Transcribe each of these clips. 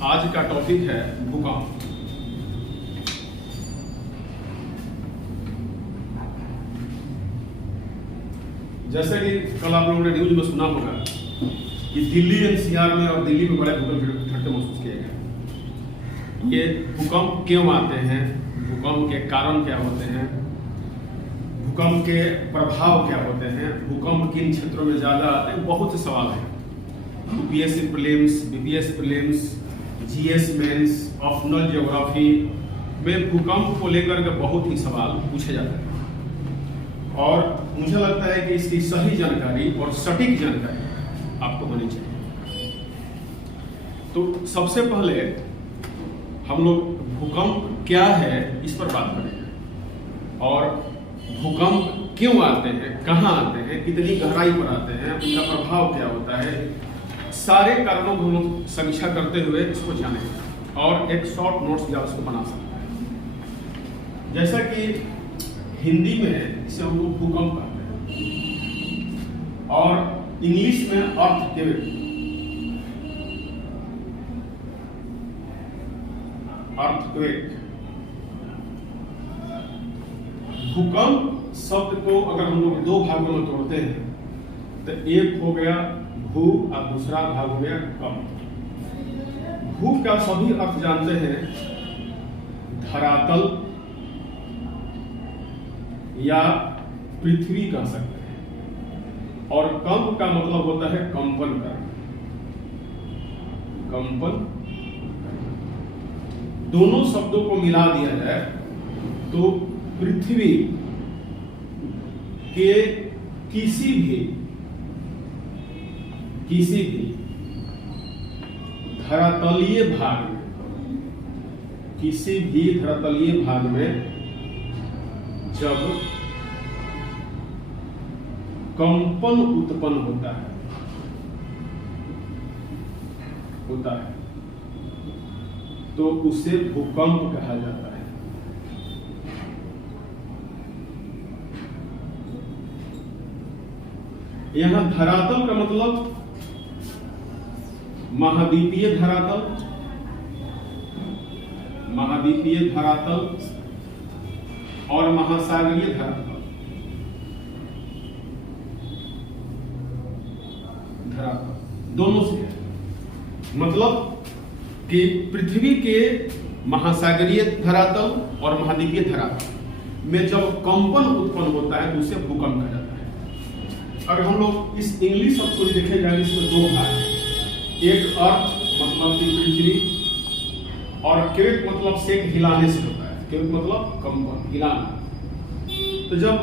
आज का टॉपिक है भूकंप। जैसे कि कल आप लोगों ने न्यूज में सुना होगा कि दिल्ली एनसीआर में और दिल्ली में बड़े भूकंप झटके महसूस किए गए। ये भूकंप क्यों आते हैं, भूकंप के कारण क्या होते हैं, भूकंप के प्रभाव क्या होते हैं, भूकंप किन क्षेत्रों में ज्यादा आते हैं, बहुत से सवाल हैं। UPSC prelims, BPSC prelims, GS mains, optional geography में भूकंप को लेकर के बहुत ही सवाल पूछे जाते हैं और मुझे लगता है कि इसकी सही जानकारी और सटीक जानकारी आपको होनी चाहिए। तो सबसे पहले हम लोग भूकंप क्या है इस पर बात करेंगे और भूकंप क्यों आते हैं, कहाँ आते हैं, कितनी गहराई पर आते हैं, उनका प्रभाव क्या होता है, सारे कारणों को हम लोग समीक्षा करते हुए इसको जानेंगे और एक शॉर्ट नोट्स या उसको बना सकते हैं। जैसा कि हिंदी में इसे हम लोग भूकंप कहते हैं और इंग्लिश में अर्थक्वेक। भूकंप शब्द को अगर हम लोग दो भागों में तोड़ते हैं तो एक हो गया भू और दूसरा भाग हो गया कंप। भू का सभी अर्थ जानते हैं, धरातल या पृथ्वी कह सकते हैं, और कंप का मतलब होता है कंपन करना, कंपन। दोनों शब्दों को मिला दिया जाए तो पृथ्वी के किसी भी धरातलीय भाग में, किसी भी धरातलीय भाग में जब कंपन उत्पन्न होता है तो उसे भूकंप कहा जाता है। यहां धरातल का मतलब महाद्वीपीय धरातल और महासागरीय धरातल दोनों से मतलब कि पृथ्वी के महासागरीय धरातल और महाद्वीपीय धरातल में जब कंपन उत्पन्न होता है तो उसे भूकंप कहा जाता है। अगर हम लोग इस इंग्लिश शब्द को देखे जाए इसमें दो भाग हैं, एक अर्थ मतलब कि पृथ्वी और क्वेक मतलब से हिलाने से होता है, क्वेक मतलब कंपन, हिलाना। तो जब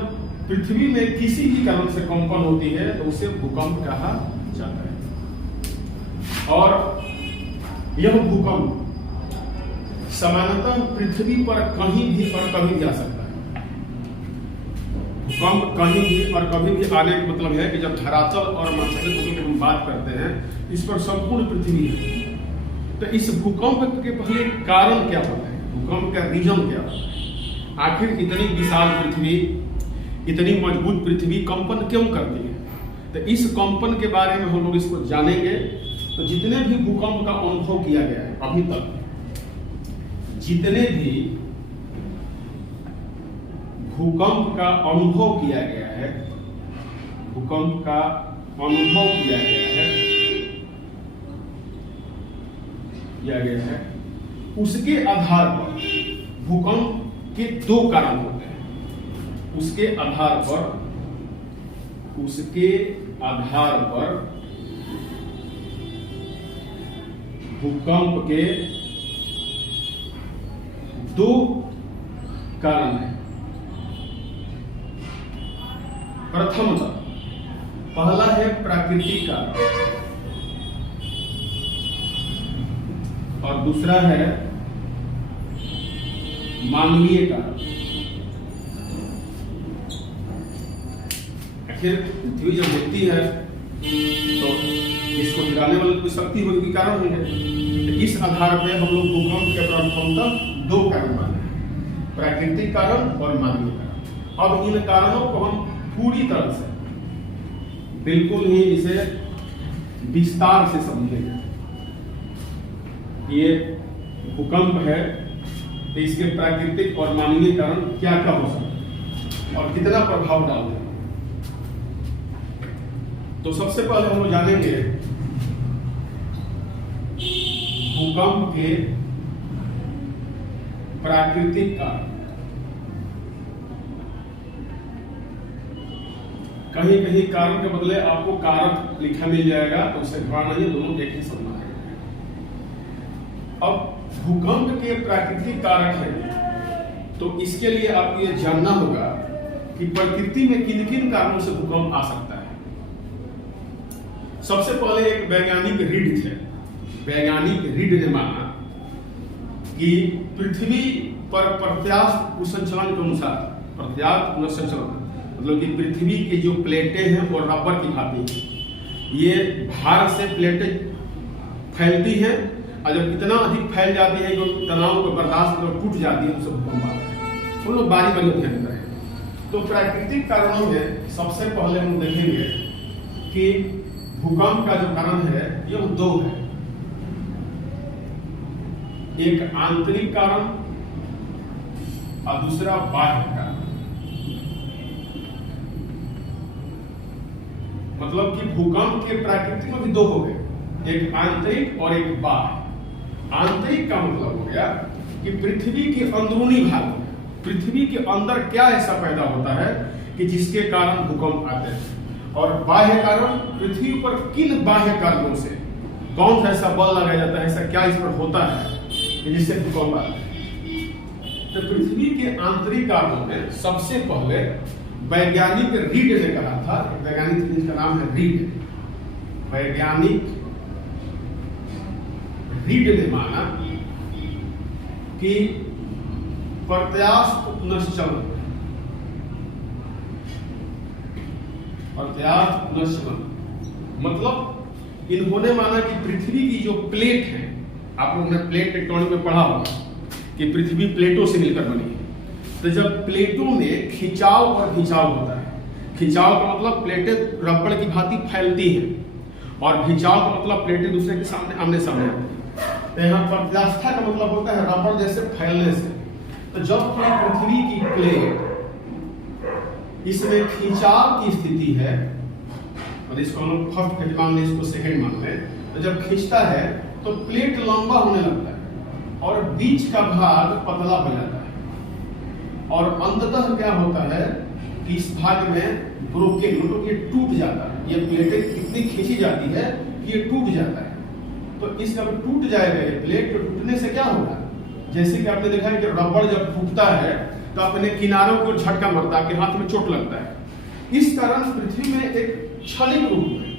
पृथ्वी में किसी भी कारण से कंपन होती है तो उसे भूकंप कहा जाता है। और यह भूकंप सामान्यतः पृथ्वी पर कहीं भी और कभी भी आ सकता है। भूकंप कहीं भी और कभी भी आने का मतलब है कि जब धरातल और महासागरीय की हम बात करते हैं इस पर संपूर्ण पृथ्वी है। तो इस भूकंप के पहले कारण क्या होता है, भूकंप का रीजन क्या होता है, आखिर इतनी विशाल पृथ्वी, इतनी मजबूत पृथ्वी कंपन क्यों करती है। तो इस कंपन के बारे में हम लोग इसको जानेंगे। तो जितने भी भूकंप का अनुभव किया गया है अभी तक, जितने भी भूकंप का अनुभव किया गया है, भूकंप का अनुभव किया गया है उसके आधार पर भूकंप के दो कारण होते हैं। उसके आधार पर भूकंप के दो कारण हैं। प्रथमतः पहला है प्राकृतिक कारण और दूसरा है मानवीय कारण। आखिर पृथ्वी जब हिलती है तो इसको हिलाने वाली कोई शक्ति होगी, कारण होंगे। तो इस आधार पर हम लोग भूकंप के प्रथमतः दो कारण माने, प्राकृतिक कारण और मानवीय कारण। अब इन कारणों को हम पूरी तरह से बिल्कुल ही इसे विस्तार से समझेंगे। ये भूकंप है, तो इसके प्राकृतिक और मानवीय कारण क्या क्या हो सकता है और कितना प्रभाव डालते हैं। तो सबसे पहले हम लोग जानेंगे भूकंप के प्राकृतिक कारण। कहीं कहीं कारण के बदले आपको कारक लिखा मिल जाएगा, तो उससे घबराना नहीं, दोनों एक ही समान है। अब भूकंप के प्राकृतिक कारक हैं, तो इसके लिए आपको यह जानना होगा कि प्रकृति में किन किन कारणों से भूकंप आ सकता है। सबसे पहले एक वैज्ञानिक रीड थे। वैज्ञानिक रीड ने माना कि पृथ्वी पर प्रत्यास्थ संचलन के अनुसार, प्रत्यास्थ संचलन मतलब कि पृथ्वी की जो प्लेटें हैं वो रबर की भांति हैं। ये भार से प्लेटें फैलती हैं और जब इतना अधिक फैल जाती है कि तनाव को बर्दाश्त कर टूट जाती है, उसे भूकंप आता है। हम लोग बारी बारी ध्यान करें। तो प्राकृतिक कारणों में सबसे पहले हम देखेंगे कि भूकंप का जो कारण है ये दो है। एक आंतरिक कारण और दूसरा बाह्य कारण। मतलब कि भूकंप के प्राकृतिक में भी दो हो गए, एक आंतरिक और एक बाह्य। आंतरिक का मतलब हो गया कि पृथ्वी के अंदरूनी भाग, पृथ्वी के अंदर क्या ऐसा पैदा होता है कि जिसके कारण भूकंप आते हैं। और बाह्य कारण, पृथ्वी पर किन बाह्य कारणों से कौन सा ऐसा बल लगाया जाता है, ऐसा क्या इस पर होता है कि जिससे भूकंप आता है। तो पृथ्वी के आंतरिक कारणों में सबसे पहले वैज्ञानिक रीड ने कहा था, वैज्ञानिक जिसका नाम है रीड, वैज्ञानिक रीड ने माना कि प्रत्यास्थ पुनश्चलन, प्रत्यास्थ पुनश्चलन मतलब इन्होंने माना कि पृथ्वी की जो प्लेट है, आप लोगों ने प्लेट टेक्टोनिक में पढ़ा होगा कि पृथ्वी प्लेटों से मिलकर बनी है। तो जब प्लेटों में खिंचाव और खिंचाव होता है, खिंचाव का मतलब प्लेटें रबड़ की भांति फैलती हैं और खिंचाव का मतलब प्लेटें दूसरे के सामने आमने सामने आती हैं। तो यहाँ प्रत्यास्था का मतलब होता है रबड़ जैसे फैलने से। तो जब कोई पृथ्वी की प्लेट इसमें खिंचाव की स्थिति है, और इसको हम लोग फर्स्ट फेज मान लें, इसको सेकंड मान लें, तो जब खींचता है तो प्लेट लंबा होने लगता है और बीच का भाग पतला हो जाता है और अंततः क्या होता है कि इस भाग में ब्रोकेन मतलब ये टूट जाता है। ये प्लेटें इतनी खींची जाती है कि ये टूट जाता है। तो इसका टूट जाएगा ये प्लेट, तो टूटने से क्या होगा, जैसे कि आपने देखा है कि रबड़ जब टूटता है तो अपने किनारों को झटका मारता है कि हाथ में चोट लगता है। इस कारण पृथ्वी में एक क्षणिक रूप में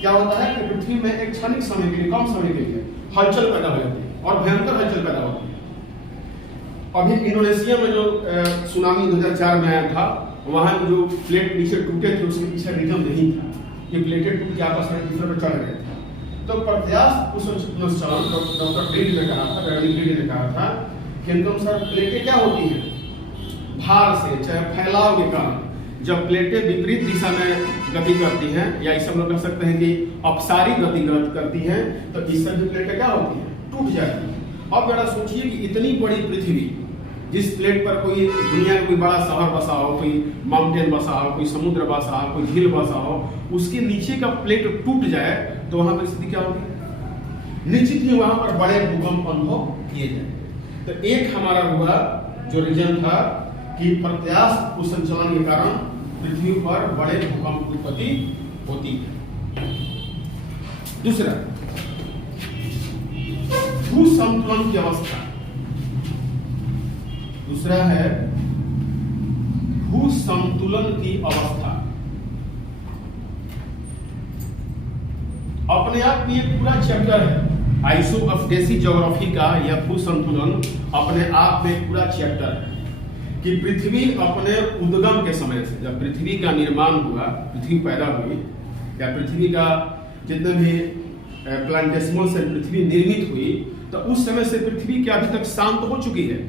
क्या होता है कि पृथ्वी में एक क्षणिक समय के लिए, कम समय के लिए हलचल पैदा हो जाती है और भयंकर हलचल पैदा होती है। अभी इंडोनेशिया में जो सुनामी 2004 में आया था, वहां जो प्लेट नीचे टूटे थे उसके पीछे रीजन नहीं था, ये प्लेटें टूट के आपस में दूसरे पर चढ़ रहे थे। तो प्रत्यास्थ पुनश्चलन डॉक्टर रीड ने कहा था, वैज्ञानिक रीड ने कहा था कि इनके अनुसार प्लेटें क्या होती हैं, भार से चाहे फैलाव के कारण जब प्लेटें विपरीत दिशा में गति करती हैं, या इसे हम लोग कह सकते हैं कि अपसारी गति करती हैं, तो इससे भी प्लेटें क्या होती हैं, टूट जाती हैं। अब जरा सोचिए कि इतनी बड़ी पृथ्वी, जिस प्लेट पर कोई दुनिया का कोई बड़ा शहर बसा हो, कोई माउंटेन बसा हो, कोई समुद्र बसा हो, कोई झील बसा हो, उसके नीचे का प्लेट टूट जाए तो वहां पर स्थिति क्या होगी, निश्चित ही वहां पर बड़े भूकंप अनुभव किए जाए। तो एक हमारा हुआ जो रीजन था कि प्रत्यास्थ पुनश्चलन के कारण पृथ्वी पर बड़े भूकंप की उत्पत्ति होती है। दूसरा, भूसंतुलन की अवस्था। दूसरा है भूसंतुलन की अवस्था। अपने आप में एक पूरा चैप्टर है, आइसोअफडेसी ज्योग्राफी का यह भूसंतुलन अपने आप में पूरा चैप्टर है कि पृथ्वी अपने उद्गम के समय से, जब पृथ्वी का निर्माण हुआ, पृथ्वी पैदा हुई, या पृथ्वी का जितने भी प्लांटेसिमल से पृथ्वी निर्मित हुई, तो उस समय से पृथ्वी क्या अभी तक शांत हो चुकी है।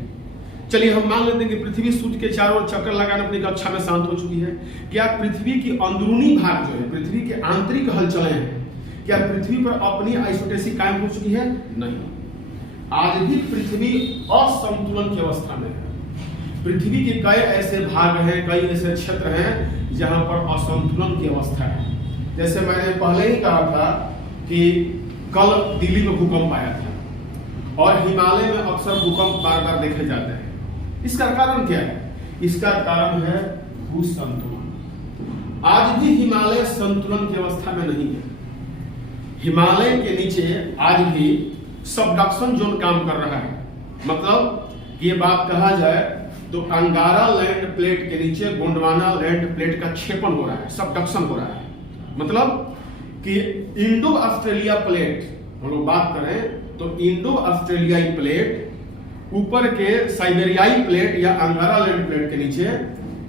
चलिए हम मान लेते हैं कि पृथ्वी सूर्य के चारों ओर चक्कर लगाने अपनी कक्षा में शांत हो चुकी है। क्या पृथ्वी की अंदरूनी भाग जो है, पृथ्वी के आंतरिक हलचलें हैं, क्या पृथ्वी पर अपनी आइसोटेसी कायम हो चुकी है? नहीं। आज भी पृथ्वी असंतुलन की अवस्था में है। पृथ्वी के कई ऐसे भाग हैं, कई ऐसे क्षेत्र हैं जहां पर असंतुलन की अवस्था है। जैसे मैंने पहले ही कहा था कि कल दिल्ली में भूकंप आया था और हिमालय में अक्सर भूकंप बार बार देखे जाते हैं। इसका कारण क्या है? इसका कारण है भूसंतुलन। आज भी हिमालय संतुलन की अवस्था में नहीं है। हिमालय के नीचे आज भी सबडक्शन जोन काम कर रहा है। मतलब ये बात कहा जाए तो अंगारा लैंड प्लेट के नीचे गोंडवाना लैंड प्लेट का क्षेपण हो रहा है, सबडक्शन हो रहा है। मतलब कि इंडो ऑस्ट्रेलिया प्लेट हम लोग बात करें तो इंडो ऑस्ट्रेलियाई प्लेट ऊपर के साइबेरियाई प्लेट या अंगारा लैंड प्लेट के नीचे,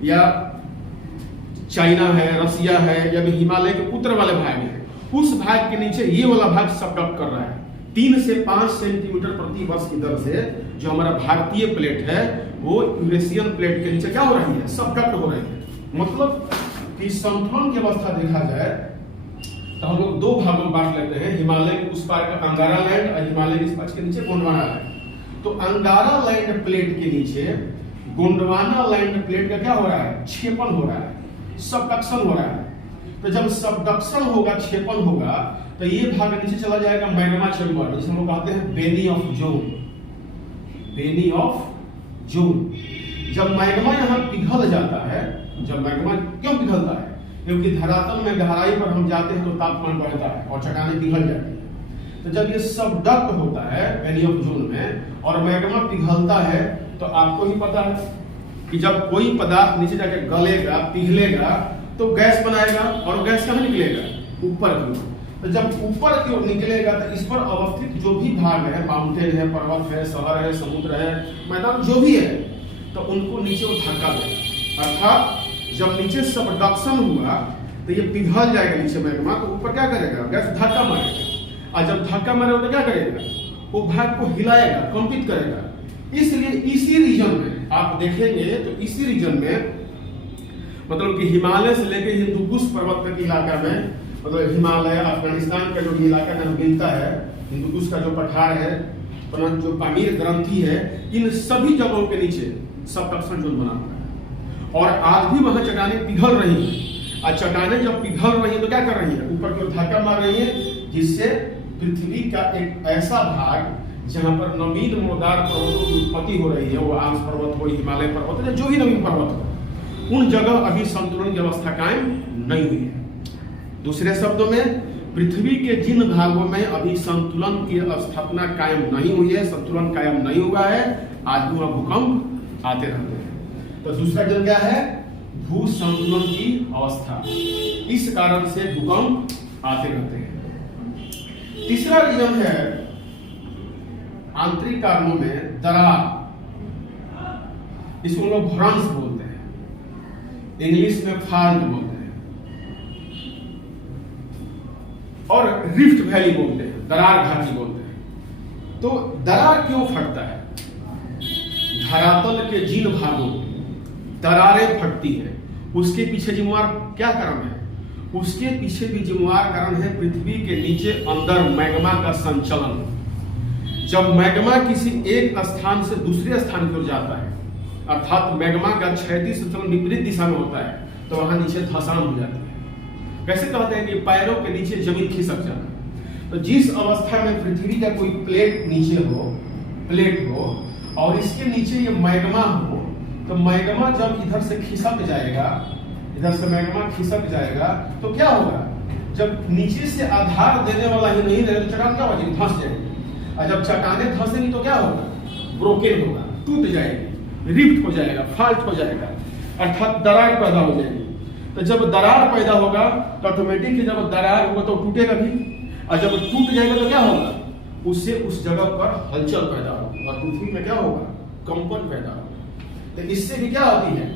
या चाइना है, रसिया है, या हिमालय के उत्तर वाले भाग है, उस भाग के नीचे ये वाला भाग सबडक्ट कर रहा है। 3 से 5 सेंटीमीटर प्रति वर्ष की दर से जो हमारा भारतीय प्लेट है वो यूरेशियन प्लेट के नीचे क्या हो रही है? सबडक्ट हो रही है। मतलब कि संतुलन की अवस्था देखा जाए तो हम लोग 2 भागों में बांट लेते हैं, हिमालय के उस पार का अंगारा लैंड और हिमालय के इस पार के नीचे गोंडवाना लैंड। तो अंगारा लैंड प्लेट के नीचे गोंडवाना लैंड प्लेट का क्या हो रहा है? क्षेपण हो रहा है, सबडक्शन हो रहा है। तो जब सबडक्शन होगा, क्षेपण होगा, तो ये भाग नीचे चला जाएगा मैग्मा चैम्बर, जिसे हम लोग कहते हैं बेनी ऑफ जोन। बेनी ऑफ जोन। जब मैग्मा यहाँ पिघल जाता है, जब मैग्मा क्यों पिघलता है? क्योंकि धरातल में गहराई पर हम जाते हैं तो तापमान बढ़ता है और चट्टानें पिघल जाती है। तो जब ये सबडक्ट होता है बेनी ऑफ जोन में और मैग्मा पिघलता है, तो आपको ही पता है कि जब कोई पदार्थ नीचे जाके गलेगा, पिघलेगा, तो गैस बनाएगा, और गैस कहाँ निकलेगा? ऊपर की ओर। तो जब ऊपर की ओर निकलेगा तो इस पर अवस्थित जो भी भाग है, माउंटेन है, पर्वत है, शहर है, समुद्र है, मैदान जो भी है, तो उनको नीचे वो धक्का देगा। अर्थात जब नीचे सबडक्शन हुआ तो ये पिघल जाएगा नीचे मैग्मा, तो ऊपर क्या करेगा? गैस धक्का मारेगा, और जब धक्का मारेगा तो क्या करेगा? वो भाग को हिलाएगा, कंपित करेगा। इसलिए इसी रीजन में आप देखेंगे तो इसी रीजन में, मतलब कि हिमालय से लेकर हिंदुकुश पर्वत तक इलाका में, मतलब हिमालय अफगानिस्तान का जो इलाका में मिलता है, हिंदुकुश का जो पठार है, जो पामीर ग्रंथि है, इन सभी जगहों के नीचे सबडक्शन जोन बना हुआ है। और आज भी वहां चट्टानें पिघल रही हैं, और चट्टानें जब पिघल रही हैं तो क्या कर रही है? ऊपर की ओर धक्का मार रही है, जिससे पृथ्वी का एक ऐसा भाग जहां पर नवीन मोदार पर्वतों की उत्पत्ति हो रही है, वो आल्प्स पर्वत हो, हिमालय पर्वत हो, जो भी नवीन पर्वत हो, उन जगह अभी संतुलन की अवस्था कायम नहीं हुई है। दूसरे शब्दों में, पृथ्वी के जिन भागों में अभी संतुलन की स्थापना कायम नहीं हुई है, संतुलन कायम नहीं हुआ है, आज भी वहां भूकंप आते रहते हैं। तो दूसरा रीजन क्या है? भू संतुलन की अवस्था। इस कारण से भूकंप आते रहते हैं। तीसरा रीजन है आंतरिक कारणों में दरार। इसको लोग भ्रंश बोलते हैं, इंग्लिश में फॉल्ट बोलते हैं, और रिफ्ट वैली बोलते हैं, दरार घाटी बोलते हैं। तो दरार क्यों फटता है? धरातल के जिन भागों में दरारें फटती है, उसके पीछे जिम्मेवार क्या कारण है? उसके पीछे भी जिम्मेवार कारण है पृथ्वी के नीचे अंदर मैग्मा का संचलन। जब मैग्मा किसी एक स्थान से दूसरे स्थान की ओर जाता है, अर्थात मैग्मा का क्षैतिज संचलन विपरीत दिशा में होता है, तो वहां नीचे धंसान हो जाती है। कैसे कहते हैं कि पैरों के नीचे जमीन खिसक जाना। तो जिस अवस्था में पृथ्वी का कोई प्लेट नीचे हो, प्लेट हो, और इसके नीचे ये मैग्मा हो, तो मैग्मा जब इधर से खिसक जाएगा, इधर से मैग्मा खिसक जाएगा, तो क्या होगा? जब नीचे से आधार देने वाला ही नहीं रहेगा तो चट्टान क्या होगी? धंस जाएगी। और जब चट्टानें धंसेंगी तो क्या होगा? ब्रोकन होगा, टूट जाएगी, रिफ्ट हो जाएगा, फॉल्ट हो जाएगा, अर्थात दरार पैदा हो जाएगी। तो जब दरार पैदा होगा तो ऑटोमेटिक जब दरार होगा तो टूटेगा भी, और जब टूट जाएगा तो क्या होगा? उससे उस जगह पर हलचल पैदा होगी और पृथ्वी में क्या होगा? कंपन पैदा होगा। तो इससे भी क्या होती है?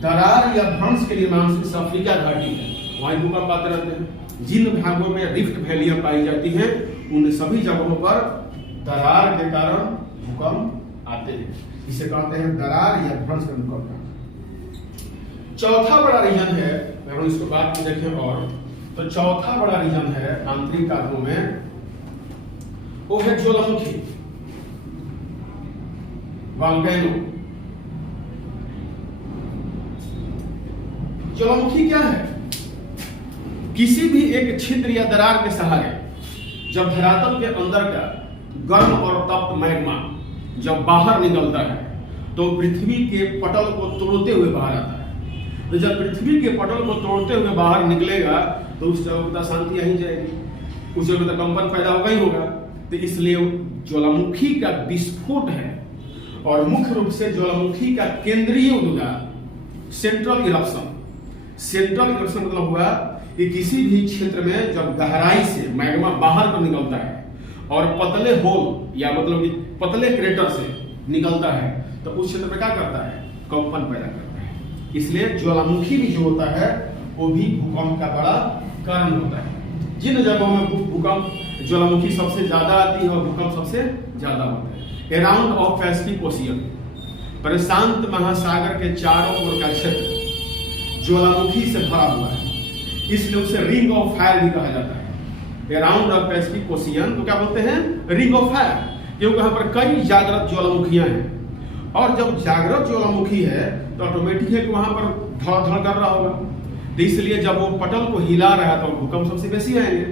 दरार या भ्रंश के निर्माण से अफ्रीका घाटी है, वहां भूकंप आते रहते हैं। जिन भागों में रिफ्ट वैलियां पाई जाती हैं, उन सभी जगहों पर दरार के कारण भूकंप आते हैं। इसे कहते हैं दरार या भ्रंश का भूकंप। चौथा बड़ा रीजन है, हम इसको बाद में देखें, और तो चौथा बड़ा रीजन है आंतरिक कारणों में, वो है ज्वालामुखी। वॉल्केनो। ज्वालामुखी क्या है? किसी भी एक छिद्र या दरार के सहारे जब धरातल के अंदर का गर्म और तप्त मैग्मा जब बाहर निकलता है तो पृथ्वी के पटल को तोड़ते हुए बाहर आता है। तो जब पृथ्वी के पटल को तोड़ते हुए बाहर निकलेगा तो उस जगह पर शांति आ ही जाएगी, उस जगह पर कंपन पैदा होगा ही होगा। तो इसलिए ज्वालामुखी का विस्फोट है और मुख्य रूप से ज्वालामुखी का केंद्रीय उद्गार सेंट्रल इरप्शन। सेंट्रल इरप्शन मतलब हुआ कि किसी भी क्षेत्र में जब गहराई से मैग्मा बाहर को निकलता है और पतले होल या मतलब कि पतले क्रेटर से निकलता है तो उस क्षेत्र में क्या करता है? कंपन पैदा करता है। इसलिए ज्वालामुखी भी जो होता है वो भी भूकंप का बड़ा कारण होता है। जिन जगहों में भूकंप ज्वालामुखी सबसे ज्यादा आती है और भूकंप सबसे ज्यादा होता है, अराउंड ऑफ पैसिफिक ओशियन, प्रशांत महासागर के चारों ओर का क्षेत्र ज्वालामुखी से भरा हुआ है, इसलिए उसे रिंग ऑफ फायर भी कहा जाता है। अराउंड ऑफ पैसिफिक ओशियन को क्या बोलते हैं? रिंग ऑफ फायर, क्योंकि वहां पर कई जागृत ज्वालामुखियां हैं और जब जागृत ज्वालामुखी है तो ऑटोमेटिक है कि वहां पर धड़ कर रहा होगा। तो इसलिए जब वो पटल को हिला रहा है तो भूकंप सबसे बेसी आएंगे।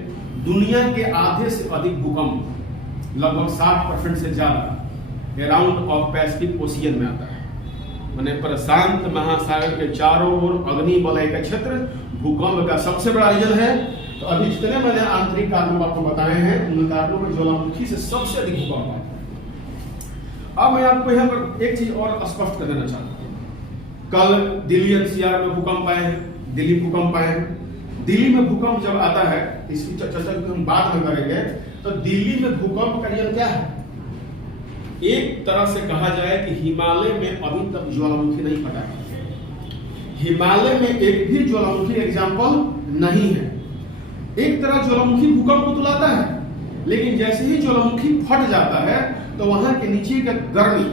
दुनिया के आधे से अधिक भूकंप लगभग 60% से ज्यादा अराउंड ऑफ पैसिफिक ओशियन में आता है, माने प्रशांत महासागर के चारों ओर अग्नि वलय का क्षेत्र भूकंप का सबसे बड़ा रीजन है। तो अभी जितने मैंने आंतरिक कारणों आपको बताए हैं उन कारणों में ज्वालामुखी से सबसे अधिक भूकंप आता है। अब मैं आपको यहाँ पर एक चीज और स्पष्ट कर देना चाहता हूँ। कल दिल्ली एनसीआर में भूकंप आए हैं, दिल्ली भूकंप आए हैं। दिल्ली में भूकंप जब आता है, इसकी चर्चा हम बाद में करेंगे। तो दिल्ली में भूकंप का रीजन क्या है? एक तरह से कहा जाए कि हिमालय में अभी तक ज्वालामुखी नहीं फटा है। हिमालय में एक भी ज्वालामुखी एग्जाम्पल नहीं है। एक तरह ज्वालामुखी भूकंप को तुलाता है, लेकिन जैसे ही ज्वालामुखी फट जाता है तो वहां के नीचे का गर्मी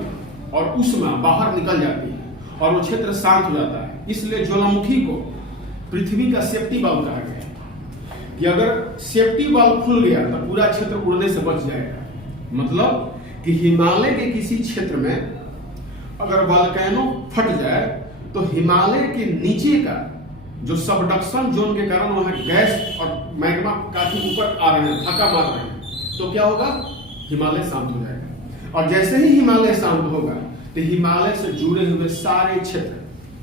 और उष्मा बाहर निकल जाती है और वो क्षेत्र शांत हो जाता है। इसलिए ज्वालामुखी को पृथ्वी का सेफ्टी वाल्व कहा गया है कि अगर सेफ्टी वाल्व खुल गया तो पूरा क्षेत्र उड़ने से बच जाएगा। मतलब कि हिमालय के किसी क्षेत्र में अगर वोल्केनो फट जाए तो हिमालय के नीचे का जो सबडक्शन जोन के कारण वहां गैस और मैग्मा काफी ऊपर आ रहे हैं, धक्का मार रहे हैं, तो क्या होगा? हिमालय शांत हो जाएगा। और जैसे ही हिमालय शांत होगा तो हिमालय से जुड़े हुए सारे क्षेत्र,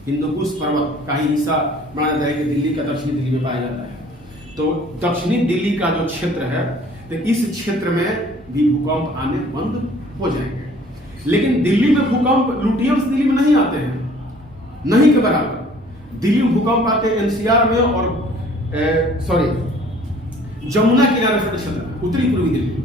हिंदुकुश पर्वत का ही हिस्सा माना जाता है कि दिल्ली का दक्षिणी दिल्ली में पाया जाता है। तो दक्षिणी दिल्ली का जो क्षेत्र है तो इस क्षेत्र में भी भूकंप आने बंद हो जाएंगे। लेकिन दिल्ली में भूकंप लुटियंस दिल्ली में नहीं आते हैं, नहीं के बराबर। दिल्ली में भूकंप आते हैं एनसीआर में और जमुना किनारे से क्षेत्र, उत्तरी पूर्वी दिल्ली।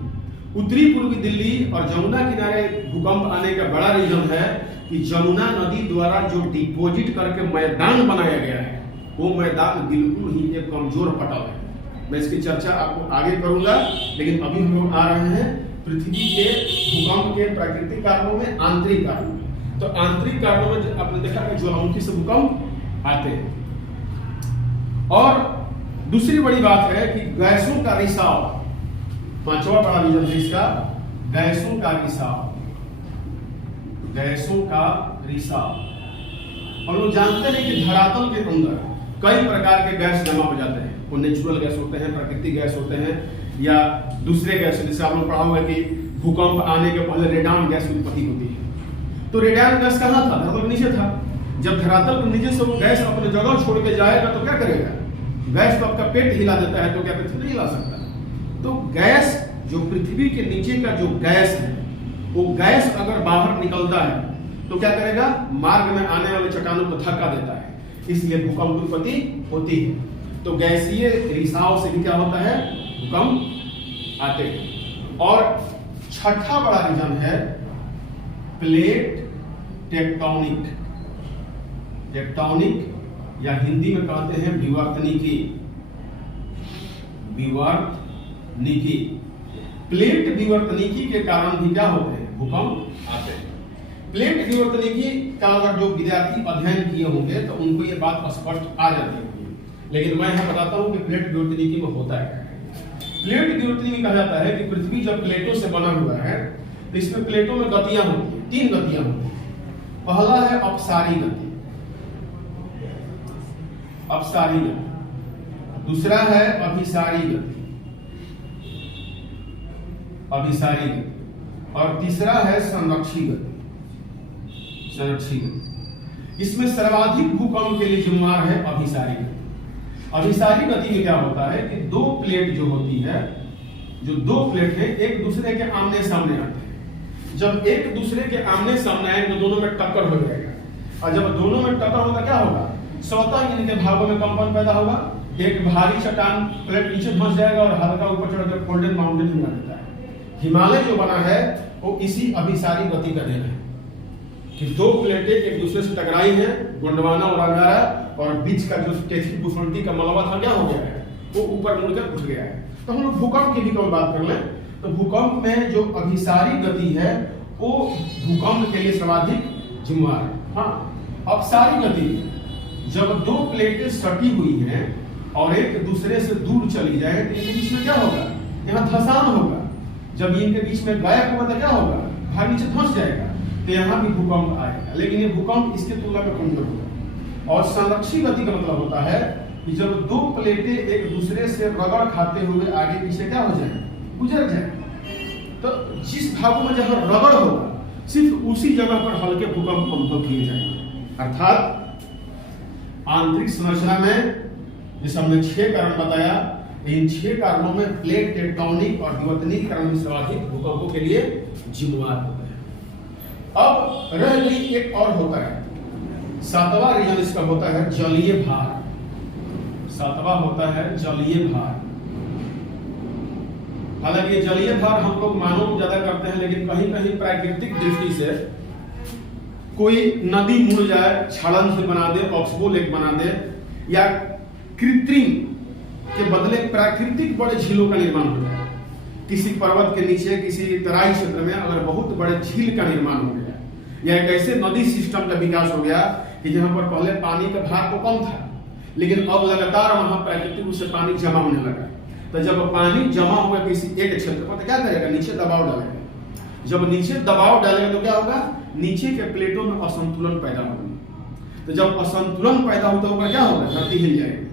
उत्तरी पूर्वी दिल्ली और जमुना किनारे भूकंप आने का बड़ा रीजन है कि जमुना नदी द्वारा जो डिपोजिट करके मैदान बनाया गया है वो मैदान बिल्कुल ही एक कमजोर पटल है। मैं इसकी चर्चा आपको आगे करूंगा, लेकिन अभी हम लोग आ रहे हैं पृथ्वी के भूकंप के प्राकृतिक कारणों में, आंतरिक कारणों में। तो आंतरिक कारणों में आपने देखा कि ज्वालामुखी से भूकंप आते हैं। और दूसरी बड़ी बात है कि गैसों का रिसाव, पांचवा बड़ा रीजन है इसका, गैसों का रिसाव। गैसों का रिसाव हम लोग जानते हैं कि धरातल के अंदर कई प्रकार के गैस जमा हो जाते हैं। वो नेचुरल गैस होते हैं, प्राकृतिक गैस होते हैं, या दूसरे गैस, जैसे आप लोग पढ़ा हुआ है कि भूकंप आने के पहले रेडान गैस की उत्पत्ति होती है। तो रेडान गैस कहाँ था? धरातल के नीचे था। जब धरातल के नीचे से वो गैस अपने जगह छोड़ के जाएगा तो क्या करेगा? गैस तो आपका पेट हिला देता है, तो क्या पृथ्वी नहीं हिला सकता? तो गैस, जो पृथ्वी के नीचे का जो गैस है, वो गैस अगर बाहर निकलता है तो क्या करेगा? मार्ग में आने वाले चट्टानों को धक्का देता है, इसलिए भूकंप की उत्पत्ति होती है। तो गैसीय रिसाव से भी क्या होता है? भूकंप आते हैं। और छठा बड़ा रीजन है प्लेट टेक्टोनिक। टेक्टोनिक या हिंदी में कहते हैं विवर्तनिकी। विवर्तनिकी, प्लेट विवर्तनिकी के कारण भी क्या होते हैं? भूकंप आते हैं। प्लेट विवर्तनिकी का अगर जो विद्यार्थी अध्ययन किए होंगे तो उनको ये बात स्पष्ट आ जाती होगी, लेकिन मैं यहाँ बताता हूँ कि प्लेट विवर्तनिकी में होता है। प्लेट विवर्तनिकी कहा जाता है कि पृथ्वी जब प्लेटों से बना हुआ है तो इसमें प्लेटों में गतियां होती हैं। तीन गतियां होती हैं। पहला है अपसारी गति, अपसारी गति। दूसरा है अभिसारी गति, अभिसारी गति। और तीसरा है संरक्षी गति, संरक्षी गति। इसमें सर्वाधिक भूकंप के लिए जिम्मेदार है अभिसारी गति। अभिसारी गति में क्या होता है कि दो प्लेट जो होती है, जो दो प्लेट है एक दूसरे के आमने सामने आते हैं। जब एक दूसरे के आमने सामने आए तो दोनों में टक्कर हो जाएगा, और जब दोनों में टक्कर होगा क्या होगा, स्वतः इनके भागों में कंपन पैदा होगा। एक भारी चट्टान प्लेट नीचे धंस जाएगा और हल्का ऊपर चढ़कर गोल्डन माउंटेन बना देता है। हिमालय जो बना है वो इसी अभिसारी गति का देन है कि दो प्लेटें एक दूसरे से टकराई हैं, गोंडवाना और अंगारा, और बीच का जो टेथी बुसंती का मलबा था क्या हो गया है, वो ऊपर मुड़कर उठ गया है। तो हम लोग भूकंप की भी कोई बात कर लें तो भूकंप में जो अभिसारी गति है वो भूकंप के लिए सर्वाधिक जिम्मेदार है। हाँ, अपसारी गति जब दो प्लेटें सटी हुई हैं और एक दूसरे से दूर चली जाए तो इनके बीच में क्या होगा, यहाँ धंसान होगा। जब इनके बीच में गायब होगा तो क्या होगा, भाग नीचे धंस जाएगा, तो यहाँ भी भूकंप आएगा। लेकिन ये भूकंप इसके तुलना में कमजोर होगा। और संरक्षी गति का मतलब होता है कि जब दो प्लेटें एक दूसरे से रगड़ खाते हुए आगे पीछे क्या हो जाए, गुजर जाए, तो जिस भागों में जहां रगड़ होगा सिर्फ उसी जगह पर हल्के भूकंप अनुभव किए जाएंगे। अर्थात आंतरिक संरचना में जैसे हमने 6 कारण बताया, इन 6 कारणों में प्लेट टेक्टोनिक और द्वितनीय कारण भी सर्वाधिक भूकंपों के लिए जिम्मेदार होते हैं। अब रह गई एक और होता है, 7वां रीजन इसका होता है जलीय भार। 7वां होता है जलीय भार। हालांकि ये जलीय भार हम लोग मानव ज्यादा करते हैं, लेकिन कहीं कहीं प्राकृतिक दृष्टि से कोई नदी मुड़ जाए, छड़न से बना दे, ऑक्सबो लेक बना दे, या कृत्रिम के बदले प्राकृतिक बड़े झीलों का निर्माण हो जाए। किसी पर्वत के नीचे किसी तराई क्षेत्र में अगर बहुत बड़े झील का निर्माण हो गया, या एक ऐसे नदी सिस्टम का विकास हो गया कि जहां पर पहले पानी का भार तो कम था, लेकिन अब लगातार वहां प्राकृतिक रूप से पानी जमा होने लगा। तो जब पानी जमा होगा किसी एक क्षेत्र पर तो क्या करेगा, नीचे दबाव डालेगा। जब नीचे दबाव डालेगा तो क्या होगा, नीचे के प्लेटों में असंतुलन पैदा होगा। तो जब असंतुलन पैदा होता होगा क्या होगा, धरती हिल जाएगी।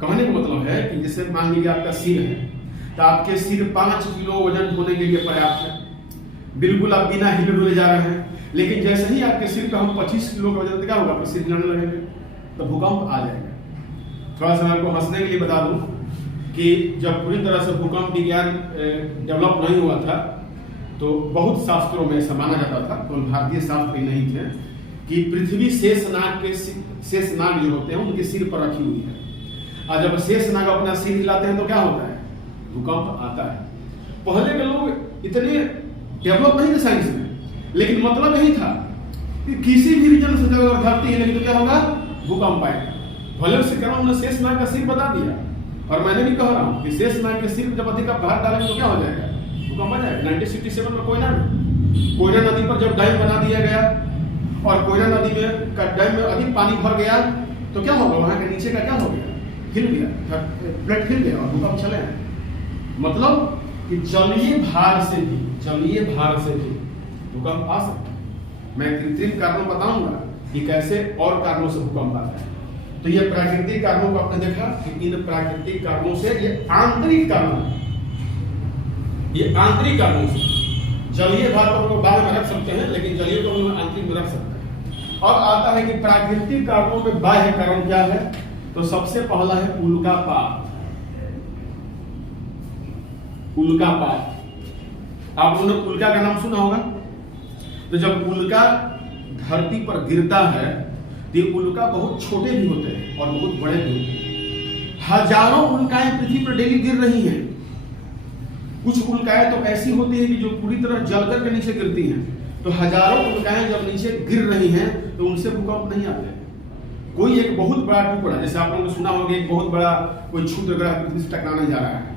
कहने का मतलब है कि जैसे मान लीजिए आपका सिर है, तो आपके सिर 5 किलो वजन ढोने के लिए पर्याप्त है, बिल्कुल आप बिना हिले डुले जा रहे हैं। लेकिन जैसे ही आपके सिर पे हम 25 किलो का वजन, तो क्या होगा, आपके सिर हिलाने लगेंगे, तो भूकंप आ जाएगा। थोड़ा सा आपको हंसने के लिए बता दूं कि जब पूरी तरह से भूकंप विज्ञान डेवलप नहीं हुआ था तो बहुत शास्त्रों में ऐसा माना जाता था, तो भारतीय शास्त्र ही नहीं थे, कि पृथ्वी शेषनाग जो होते हैं उनके सिर पर रखी हुई है। और जब शेषनाग अपना सिर हिलाते हैं तो क्या होता है, भूकंप आता है। पहले के लोग इतने डेवलप नहीं थे साइंस में, लेकिन मतलब यही था कि किसी भी रीजन से जब धरती हिलेगी तो क्या होगा, भूकंप आएगा। भले से कह रहा हूं, शेषनाग का सिर बता दिया, और मैंने भी कह रहा हूं कि शेषनाग के सिर जब अधिक भार डालेंगे तो क्या हो जाएगा, भूकंप आ जाएगा। 1967 में कोयना नदी पर जब डैम बना दिया गया और कोयना नदी में डैम में अधिक पानी भर गया तो क्या होगा, वहां के नीचे का क्या हो गया, हिल गया, प्लेट हिल गया और भूकंप चले। मतलब कि जलीय भार से भी भूकंप आ सकता है। मैं कृत्रिम कारणों बताऊंगा कि कैसे और कारणों से भूकंप आता है। तो ये प्राकृतिक कारणों को आपने देखा कि इन प्राकृतिक कारणों से, ये आंतरिक कारणों से जलीय भार को हम लोग बाद में रख सकते हैं, लेकिन जलीय को हम आंतरिक में रख सकते हैं। और आता है कि प्राकृतिक कारणों में बाह्य कारण क्या है, तो सबसे पहला है उल्कापात। आप लोगों ने उल्का का नाम सुना होगा। तो जब उल्का धरती पर गिरता है तो ये उल्का बहुत छोटे भी होते हैं और बहुत बड़े भी होते हैं। हजारों उल्काएं पृथ्वी पर डेली गिर रही हैं। कुछ उल्काएं तो ऐसी होती है कि जो पूरी तरह जलकर के नीचे गिरती हैं। तो हजारों उल्काएं जब नीचे गिर रही हैं तो उनसे भूकंप नहीं आते। कोई एक बहुत बड़ा टुकड़ा, जैसे आप लोगों ने सुना होगा एक बहुत बड़ा कोई क्षुद्र ग्रह पृथ्वी से टकराने जा रहा है,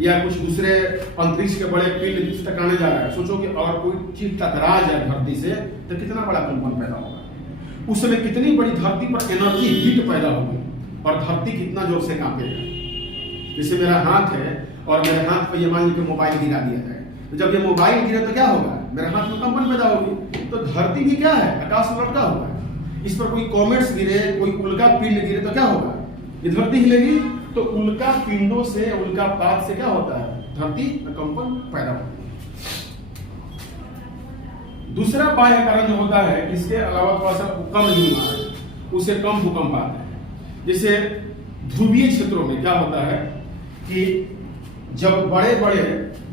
या कुछ दूसरे अंतरिक्ष के बड़े पिंड से टकराने जा रहा है। सोचो कि अगर कोई चीज टकरा जाए धरती से तो कितना बड़ा कंपन पैदा होगा, उस समय कितनी बड़ी धरती पर एनर्जी हीट पैदा होगी और धरती कितना जोर से कांपेगा। जैसे मेरा हाथ है और मेरे हाथ पे ये मान लीजिए मोबाइल गिरा दिया जाए तो जब ये मोबाइल गिरे तो क्या होगा, मेरे हाथ में कंपन पैदा होगी। तो धरती भी क्या है, आकाश में लटका हुआ है, इस पर कोई कॉमेट्स गिरे, कोई उल्का पिंड गिरे तो क्या होगा, ये धरती हिलेगी। तो उल्का पिंडों से, उल्का पात से क्या होता है, धरती में कंपन पैदा होता है। दूसरा बाह्य कारण जो होता है, इसके अलावा थोड़ा सा कम जुड़ना है, उसे कम भूकंप आता है। जैसे ध्रुवीय क्षेत्रों में क्या होता है कि जब बड़े बड़े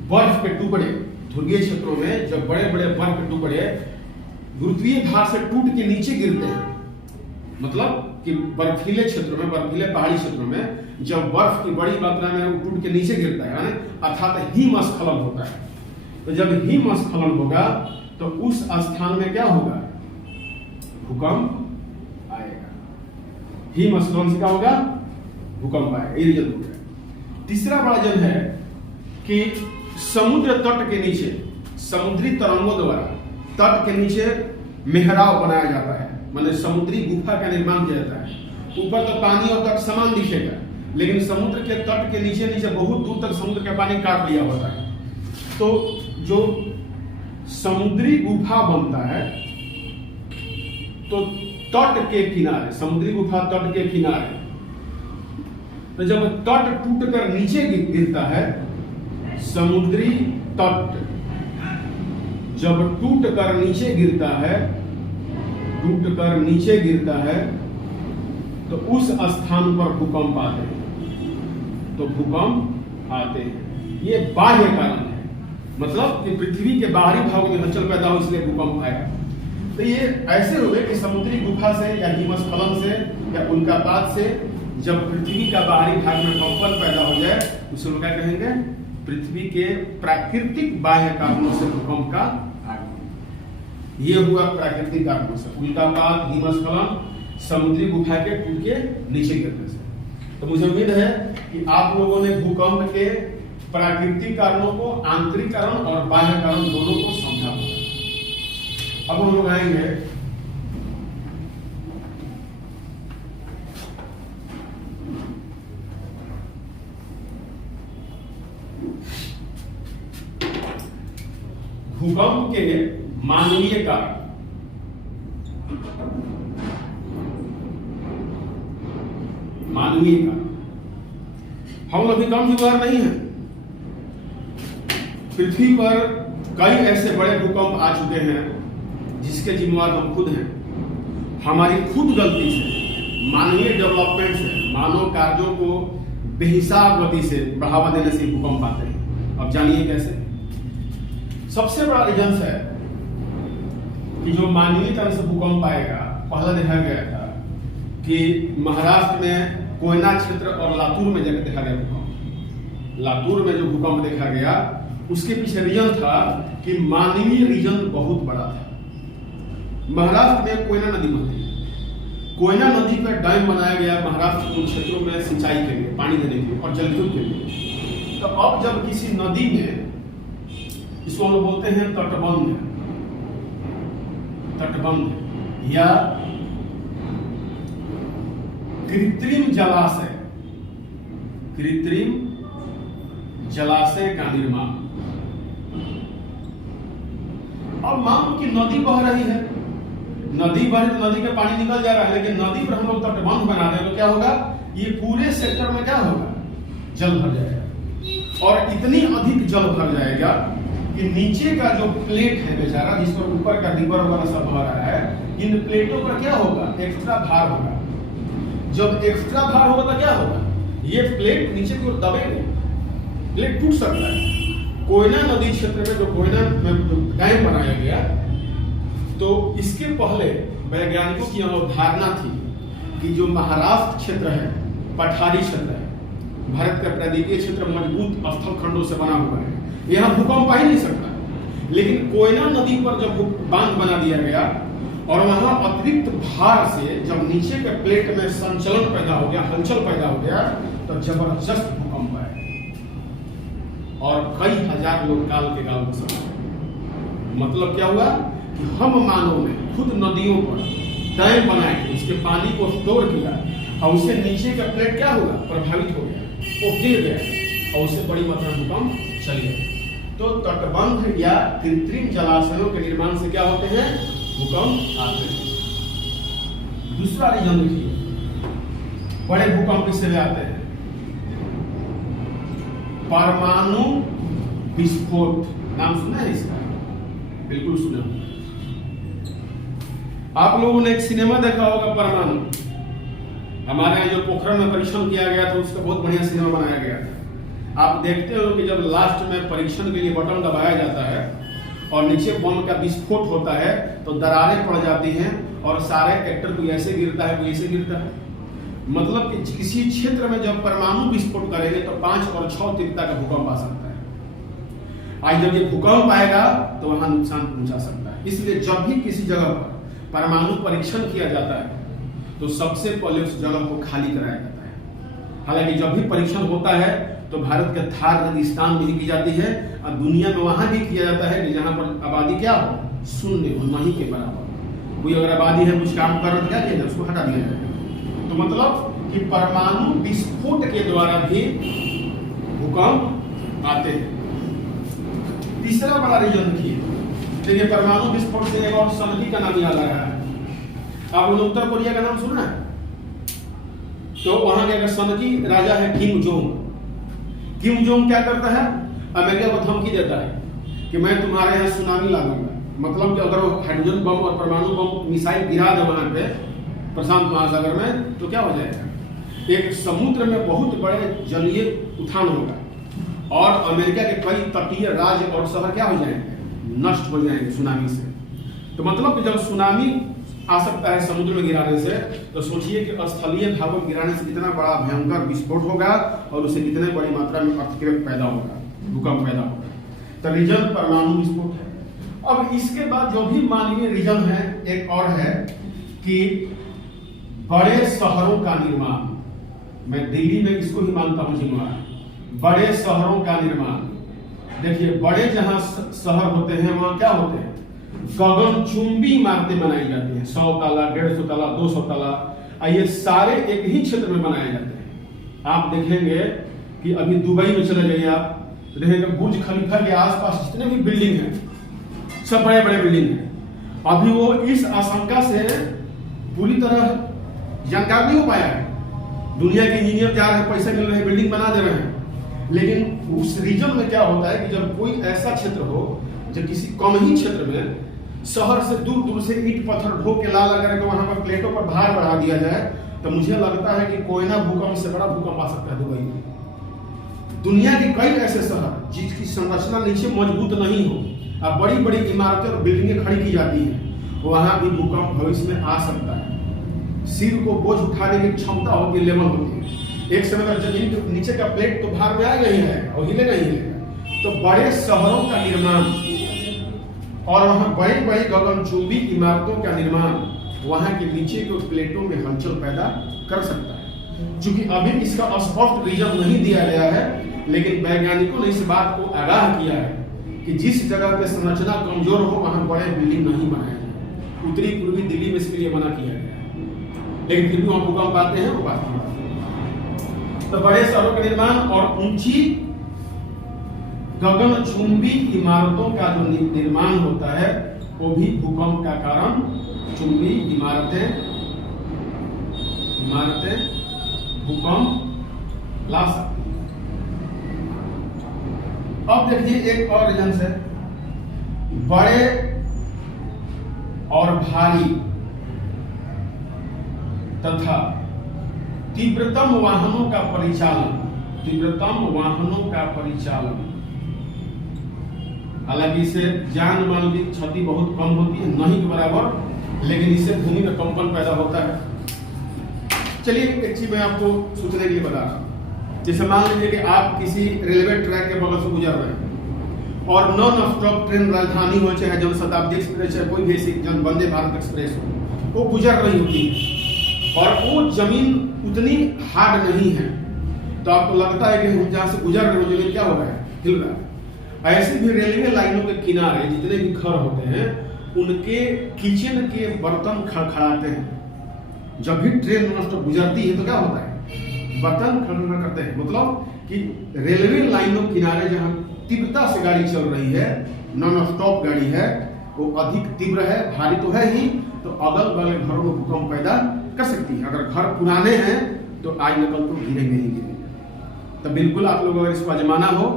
बर्फ के टुकड़े, ध्रुवीय क्षेत्रों में जब बड़े बड़े बर्फ के टुकड़े गुरुत्वीय भार से टूट के नीचे गिरते हैं, मतलब कि बर्फीले क्षेत्रों में, बर्फीले पहाड़ी क्षेत्रों में जब बर्फ की बड़ी मात्रा में टूट के नीचे गिरता है, अर्थात हिमस्खलन होता है। तो जब हिमस्खलन होगा तो उस स्थान में क्या होगा, भूकंप आएगा। हिमस्खलन से क्या होगा, भूकंप आएगा, ये रीजन हो गया। तीसरा बड़ा रीजन है कि समुद्र तट के नीचे समुद्री तरंगों द्वारा तट के नीचे मेहराव बनाया जाता है, मतलब समुद्री गुफा का निर्माण किया जाता है। ऊपर तो पानी और तट समान दिखेगा, लेकिन समुद्र के तट के नीचे नीचे बहुत दूर तक समुद्र का पानी काट लिया होता है। तो जो समुद्री गुफा बनता है, तो तट के किनारे, समुद्री गुफा तट के किनारे, तो जब तट टूटकर नीचे गिरता है, समुद्री तट जब टूटकर नीचे गिरता है, टूटकर नीचे गिरता है, तो उस स्थान पर भूकंप आते हैं। तो भूकंप आते हैं, ये बाह्य कारण है, मतलब कि पृथ्वी के बाहरी भागों में हलचल पैदा हो, इसलिए भूकंप आया। तो ये ऐसे हुए कि समुद्री गुफा से या हिमस्खलन से या उल्कापात से जब पृथ्वी का बाहरी भाग में कंपन पैदा हो जाए, उसे लोग क्या कहेंगे, पृथ्वी के प्राकृतिक बाह्य कारणों से भूकंप का आगमन। ये हुआ प्राकृतिक कारणों से, उल्कापात, हिमस्खलन, समुद्री गुफा के टूट के नीचे गिरने से। तो मुझे उम्मीद है कि आप लोगों ने भूकंप के प्राकृतिक कारणों को, आंतरिक कारण और बाह्य कारण दोनों को समझा होगा। अब हम लोग आएंगे भूकंप के मानवीय कारण। मानवीय कारण, हम लोग भी कम जिम्मेदार नहीं है। पृथ्वी पर कई ऐसे बड़े भूकंप आ चुके हैं जिसके जिम्मेदार हम खुद हैं। हमारी खुद गलती से, मानवीय डेवलपमेंट से, मानव कार्यों को बेहिसाब गति से बढ़ावा देने से भूकंप आते हैं। अब जानिए कैसे। सबसे बड़ा रीजन है कि जो मानवीय तरह से भूकंप आएगा, पहला देखा गया था कि महाराष्ट्र में कोयना क्षेत्र और लातूर में जगह देखा गया भूकंप। लातूर में जो भूकंप देखा गया, उसके पीछे रीजन था कि मानवीय रीजन बहुत बड़ा था। महाराष्ट्र में कोयना नदी बहती है, कोयना नदी पर डैम बनाया गया महाराष्ट्र के क्षेत्रों में सिंचाई के लिए, पानी देने के लिए और जलविद्युत के लिए। तो अब जब किसी नदी में, इसको हम लोग बोलते हैं तटबंध, तटबंध या कृत्रिम जलाशय, कृत्रिम जलाशय का निर्माण। अब मान लो कि नदी बह रही है, नदी बह रही तो नदी का पानी निकल जा रहा है, लेकिन नदी पर हम लोग तटबंध बना रहे हैं तो क्या होगा, ये पूरे सेक्टर में क्या होगा, जल भर जाएगा। और इतनी अधिक जल भर जाएगा कि नीचे का जो प्लेट है बेचारा, जिस पर ऊपर का रिवर वगैरह सब बह रहा है, इन प्लेटों पर क्या होगा, एक्स्ट्रा भार होगा। जब एक्स्ट्रा भार होगा तो क्या होगा, ये प्लेट नीचे की ओर दबेंगे, प्लेट टूट सकता है। कोयना नदी क्षेत्र में जो कोयना में डैम बनाया गया, तो इसके पहले वैज्ञानिकों की अवधारणा थी कि जो महाराष्ट्र क्षेत्र है, पठारी क्षेत्र है, भारत का प्रायद्वीपीय क्षेत्र मजबूत स्थल खंडों से बना हुआ है, यहाँ भूकंप आ ही नहीं सकता। लेकिन कोयना नदी पर जब बांध बना दिया गया और वहां अतिरिक्त भार से जब नीचे के प्लेट में संचलन पैदा हो गया, हलचल पैदा हो गया, तो जबरदस्त भूकंप आया और कई हजार लोग काल के गाल में समा। मतलब क्या हुआ कि हम मानव ने खुद नदियों पर डैम बनाए, उसके पानी को स्टोर किया और उससे नीचे का प्लेट क्या हुआ, प्रभावित हो गया, वो गिर गया और उससे बड़ी मात्रा में भूकंप चल गया। तो तटबंध या कृत्रिम जलाशयों के निर्माण से क्या होते हैं? भूकंप आते हैं। दूसरा रीजन देखिए, बड़े भूकंप इससे आते हैं। परमाणु विस्फोट, नाम सुना है इसका? बिल्कुल सुना। आप लोगों ने एक सिनेमा देखा होगा परमाणु, हमारे यहाँ जो पोखरण में परीक्षण किया गया था उसका बहुत बढ़िया सिनेमा बनाया गया था। आप देखते हो कि जब लास्ट में परीक्षण के लिए बटन दबाया जाता है और नीचे बम का विस्फोट होता है तो दरारें पड़ जाती हैं और सारे एक्टर कोई ऐसे गिरता है, कोई ऐसे गिरता है। मतलब कि किसी क्षेत्र में जब परमाणु विस्फोट करेंगे तो 5 और 6 तीव्रता का भूकंप आ सकता है। आज जब ये भूकंप आएगा तो वहां नुकसान पहुंचा सकता है। इसलिए जब भी किसी जगह पर परमाणु परीक्षण किया जाता है तो सबसे पहले उस जगह को खाली कराया जाता है। हालांकि जब भी परीक्षण होता है तो भारत के थार रेगिस्तान में ही की जाती है और दुनिया में वहां भी किया जाता है कि जहां पर आबादी क्या हो, शून्य हो, नहीं के बराबर। कोई अगर आबादी है कुछ काम कर रहा है क्या किया जाए, उसको हटा दिया जाएगा। तो मतलब कि परमाणु विस्फोट के द्वारा भी भूकंप आते हैं। तीसरा बड़ा रीजन देखिए, परमाणु विस्फोट से एक और सनकी का नाम याद आ रहा है। आप लोग उत्तर कोरिया का नाम सुना है? तो वहां के सनकी राजा है किम जोंग। किम जोंग क्या करता है? अमेरिका को धमकी देता है कि मैं तुम्हारे यहाँ सुनामी ला दूंगा। मतलब कि अगर वो हाइड्रोजन बम और परमाणु बम मिसाइल गिरा दे वहां पे प्रशांत महासागर में तो क्या हो जाएगा? एक समुद्र में बहुत बड़े जलीय उठान होगा और अमेरिका के कई तटीय राज्य और शहर क्या हो जाएंगे? नष्ट हो जाएंगे सुनामी से। तो मतलब कि जब सुनामी आ सकता है समुद्र में गिराने से, तो सोचिए कि स्थलीय भागों में गिराने से कितना बड़ा भयंकर विस्फोट होगा और उससे कितने बड़ी मात्रा में अर्थक्वेक पैदा होगा, भूकंप पैदा होगा। तो रीजन परमाणु विस्फोट है। अब इसके बाद जो भी मानवीय रीजन है, एक और है कि बड़े शहरों का निर्माण। मैं दिल्ली में इसको ही मानता हूं जिम्मेवार, बड़े शहरों का निर्माण। देखिए, बड़े जहां शहर होते हैं वहां क्या होते हैं? गगनचुंबी इमारतें बनाई जाती हैं। 100 ताला, 150 ताला, 200 ताला, ये सारे एक ही क्षेत्र में बनाए जाते हैं। आप देखेंगे कि अभी दुबई में चले जाइए, आप देखेंगे बुर्ज खलीफा के आसपास जितने भी बिल्डिंग हैं सब बड़े बड़े बिल्डिंग हैं। अभी वो इस आशंका से पूरी तरह जानकार नहीं हो पाया है। दुनिया के इंजीनियर जा रहे हैं, पैसे मिल रहे हैं, बिल्डिंग बना दे रहे हैं, लेकिन उस रीजन में क्या होता है कि जब कोई ऐसा क्षेत्र हो जो किसी कम ही क्षेत्र में शहर से दूर दूर से ईंट पत्थर ढो के ला लगा के वहां पर प्लेटों पर भार बढ़ा दिया जाए, तो मुझे लगता है कि कोयना भूकंप से बड़ा भूकंप आ सकता है दुबई में। दुनिया के कई ऐसे शहर जिसकी संरचना नीचे मजबूत नहीं हो, अब बड़ी बड़ी इमारतें और बिल्डिंगें खड़ी की जाती हैं, वहां भी भूकंप भविष्य में आ सकता है। सिर को बोझ उठाने की क्षमता होती है, लेवल होती है। एक समय तक जमीन के नीचे का प्लेट तो भार में आएगा ही है और हिलेगा ही हिलेगा। तो बड़े शहरों का निर्माण और वहां बड़ी बड़ी गगनचुंबी इमारतों का निर्माण वहां के नीचे के प्लेटों में हलचल पैदा कर सकता है। चूंकि अभी इसका स्पष्ट रीजन नहीं दिया गया है, लेकिन वैज्ञानिकों ने इस बात को आगाह किया है कि जिस जगह पे संरचना कमजोर हो वहां बड़े बिल्डिंग नहीं बनाए जाए। उत्तरी पूर्वी दिल्ली में इसके लिए मना किया गया है, लेकिन फिर भी वहां भूकंप आते हैं, वो बात नहीं। तो बड़े शहरों का निर्माण और ऊंची गगनचुंबी इमारतों का जो निर्माण होता है वो भी भूकंप का कारण। चुंबी इमारतें भूकंप ला सकती हैं। अब देखिए एक और रीजन से, बड़े और भारी तथा तीव्रतम वाहनों का परिचालन। हालांकि इससे जान माल की क्षति बहुत कम होती है, नहीं के बराबर, लेकिन इससे भूमि में कंपन पैदा होता है। चलिए एक चीज मैं आपको सोचने के लिए बता रहा हूं। जैसे मान लीजिए कि आप किसी रेलवे ट्रैक के बगल से गुजर रहे हैं और नॉन स्टॉप ट्रेन राजधानी हो, चाहे जनशताब्दी एक्सप्रेस, चाहे कोई भी जन वंदे भारत एक्सप्रेस हो, वो गुजर रही होती है और वो जमीन उतनी हार्ड नहीं है, तो आपको लगता है कि हम जहां से गुजर रहे हो जमीन क्या हो रहा है, हिल रहा है। ऐसे भी रेलवे लाइनों के किनारे जितने भी घर होते हैं उनके किचन के बर्तन खड़खड़ाते हैं। जब भी ट्रेन नॉनस्टॉप गुजरती है तो क्या होता है, बर्तन खड़खड़ा करते हैं। मतलब कि रेलवे लाइनों किनारे जहां तीव्रता से गाड़ी चल रही है, नॉन स्टॉप गाड़ी है, वो अधिक तीव्र है, भारी तो है ही, तो अगल बगल घरों में भूकंप पैदा कर सकती है। अगर घर पुराने हैं तो आज न कल तो गिरेंगे ही गिरेंगे। तो बिल्कुल आप लोग अगर इसको आजमाना हो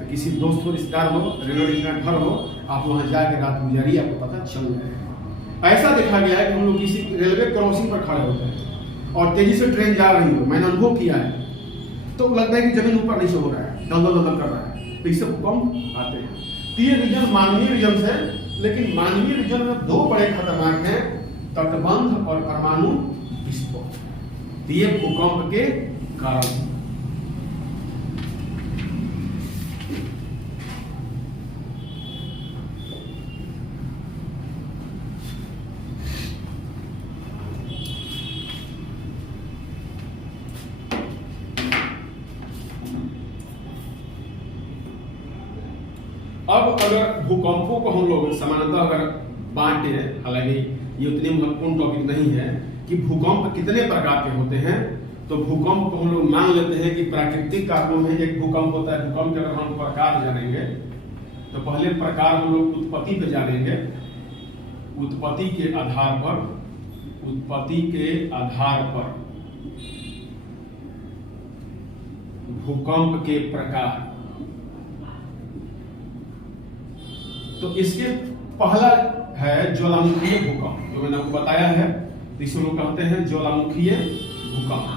तो किसी दोस्त हो, रिश्तेदार हो, रेलवे घर हो, आप वहाँ जाके रात गुजारिए, आपको पता चल जाएगा। ऐसा देखा गया है कि हम लोग किसी रेलवे क्रॉसिंग पर खड़े होते हैं और तेजी से ट्रेन जा रही हो, मैंने अनुभव किया है, तो लगता है कि जमीन ऊपर नीचे हो रहा है, दलदल दलदल कर रहा है, तो इससे भूकंप आते हैं। तो ये रीजन मानवीय रीजन है, लेकिन मानवीय रीजन में दो बड़े खतरनाक हैं, तटबंध और परमाणु विस्फोट। तो ये भूकंप के कारण। अब अगर भूकंपों को हम लोग सामान्यतः अगर बांटे, हालांकि ये उतनी महत्वपूर्ण टॉपिक नहीं है कि भूकंप कितने प्रकार के होते हैं, तो भूकंप को हम लोग मान लेते हैं कि प्राकृतिक कारणों में एक भूकंप होता है। भूकंप के अगर हम प्रकार जानेंगे तो पहले प्रकार हम लोग उत्पत्ति पे जानेंगे। उत्पत्ति के आधार पर भूकंप के प्रकार। तो इसके पहला है ज्वालामुखीय भूकंप, जो मैंने आपको बताया है, इसे लोग कहते हैं ज्वालामुखीय भूकंप।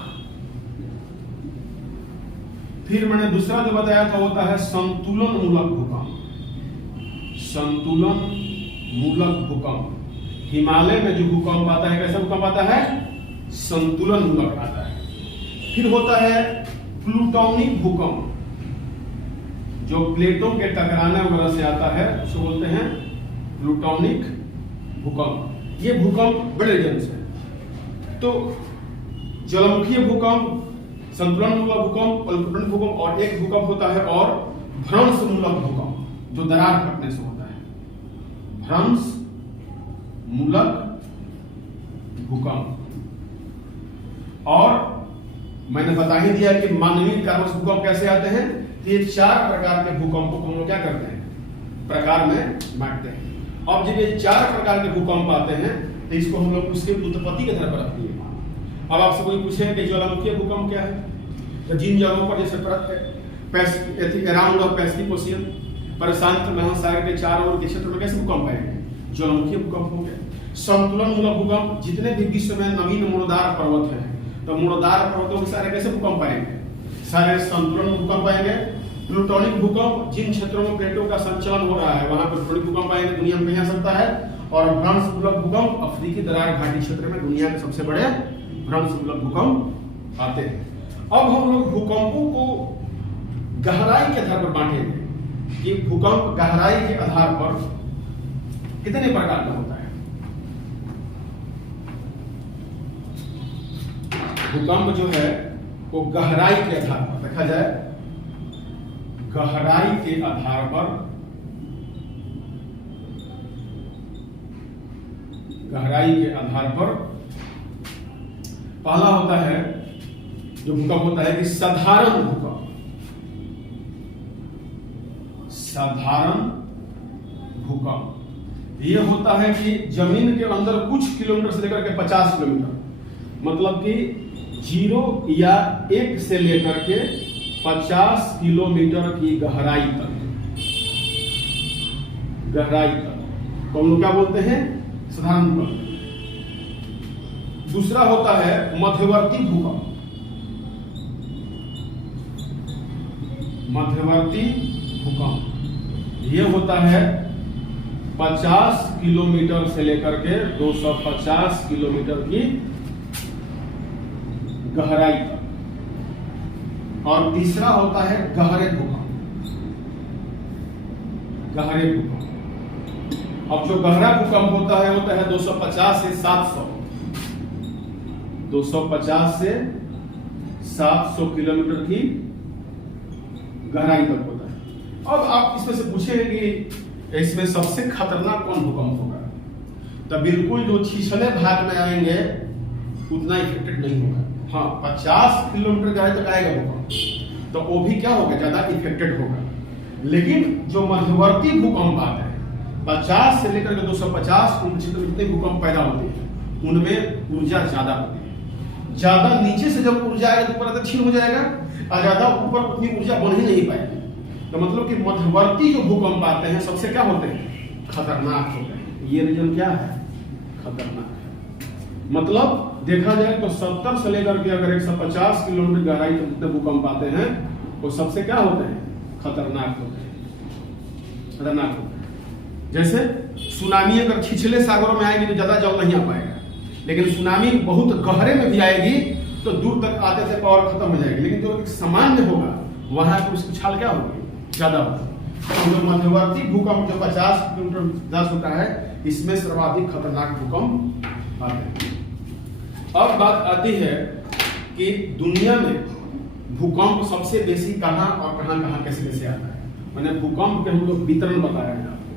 फिर मैंने दूसरा जो बताया था होता है संतुलन मूलक भूकंप। संतुलन मूलक भूकंप, हिमालय में जो भूकंप आता है, कैसा भूकंप आता है? संतुलन मूलक आता है। फिर होता है प्लूटोनिक भूकंप, जो प्लेटों के टकराने वगैरह से आता है, उसको बोलते हैं प्लूटोनिक भूकंप। ये भूकंप बड़े रीजन से। तो ज्वालामुखीय भूकंप, संतुलन मूलक भूकंप, प्लूटोनिक भूकंप, और एक भूकंप होता है और भ्रंश मूलक भूकंप, जो दरार फटने से होता है। भ्रंश मूलक भूकंप। और मैंने बता ही दिया कि मानवीय कारणों से भूकंप कैसे आते हैं। ये चार प्रकार के भूकंपों को हम लोग क्या करते हैं? प्रकार में बांटते हैं। अब जब ये चार प्रकार के भूकंप आते हैं तो इसको हम लोग उसके उत्पत्ति के तरफ रखते हैं। अब आपसे कोई पूछे कि ज्वालामुखीय भूकंप क्या है, तो जिन जगहों पर जैसे अराउंड ऑफ पैसिफिक ओशियन, प्रशांत महासागर के चारों ओर के क्षेत्र में कैसे भूकंप आएंगे? ज्वालामुखीय भूकंप होंगे। संतुलन मूलक भूकंप, जितने भी विश्व में नवीन मूलधार पर्वत हैं, तो मूलधार पर्वतों के सारे कैसे भूकंप आएंगे? सारे संतुलन भूकंप आएंगे। प्लूटोनिक भूकंप, जिन क्षेत्रों में प्लेटों का संचलन हो रहा है वहां पर प्लूटोनिक भूकंप आएंगे, दुनिया में कहीं आ सकता है। और भ्रंश मूलक भूकंप, अफ्रीकी दरार घाटी क्षेत्र में दुनिया के सबसे बड़े भ्रंश मूलक भूकंप आते हैं। अब हम लोग भूकंपों को गहराई के आधार पर बांटेंगे कि भूकंप गहराई के आधार पर कितने प्रकार का होता है। भूकंप जो है वो गहराई के आधार पर देखा जाए, गहराई के आधार पर, गहराई के आधार पर पहला होता है जो भूकंप होता है कि साधारण भूकंप। साधारण भूकंप ये होता है कि जमीन के अंदर कुछ किलोमीटर से लेकर के 50 किलोमीटर, मतलब कि 0 या 1 से लेकर के 50 किलोमीटर की गहराई तक, गहराई तक तो हम लोग क्या बोलते हैं? साधारण भूकंप। दूसरा होता है मध्यवर्ती भूकंप। मध्यवर्ती भूकंप ये होता है 50 किलोमीटर से लेकर के 250 किलोमीटर की गहराई तक। और तीसरा होता है गहरे भूकंप। गहरे भूकंप, अब जो गहरा भूकंप होता है 250 से 700, 250 से 700 किलोमीटर की गहराई तक होता है। अब आप इसमें से पूछेंगे कि इसमें सबसे खतरनाक कौन भूकंप होगा, तो बिल्कुल जो छिछले भाग में आएंगे उतना इफेक्टेड नहीं होगा। हाँ, 50 किलोमीटर गहराई तक आएगा भूकंप, तो वो भी क्या होगा? ज्यादा इफेक्टेड होगा। लेकिन जो मध्यवर्ती भूकंप आते हैं 50 से लेकर के 250 उन क्षेत्र में जितने भूकंप पैदा होते हैं उनमें ऊर्जा ज्यादा होती है। ज्यादा नीचे से जब ऊर्जा आएगा तो ऊपर क्षीण हो जाएगा और ज्यादा ऊपर उतनी ऊर्जा बन ही नहीं पाएगी। तो मतलब कि मध्यवर्ती जो भूकंप आते हैं सबसे क्या होते हैं, खतरनाक होते हैं। ये रीजन क्या है, खतरनाक है। मतलब देखा जाए तो 70 से लेकर के अगर 150 किलोमीटर गहराई तक जितने भूकंप आते हैं वो सबसे क्या होते हैं, खतरनाक होते हैं, खतरनाक होते हैं। जैसे सुनामी अगर छिछले सागरों में आएगी तो ज्यादा जल नहीं आ पाएगा, लेकिन सुनामी बहुत गहरे में भी आएगी तो दूर तक आते थे पावर खत्म हो जाएगी। लेकिन जो सामान्य होगा वहां पर उसकी छाल क्या होगी, ज्यादा होगी। तो जो मध्यवर्ती भूकंप जो 50 किलोमीटर 10 होता है इसमें सर्वाधिक खतरनाक भूकंप आते हैं। अब बात आती है कि दुनिया में भूकंप सबसे बेसी कहां और कहां कैसे कैसे आता है। मैंने भूकंप के हम लोग वितरण बताया है आपको,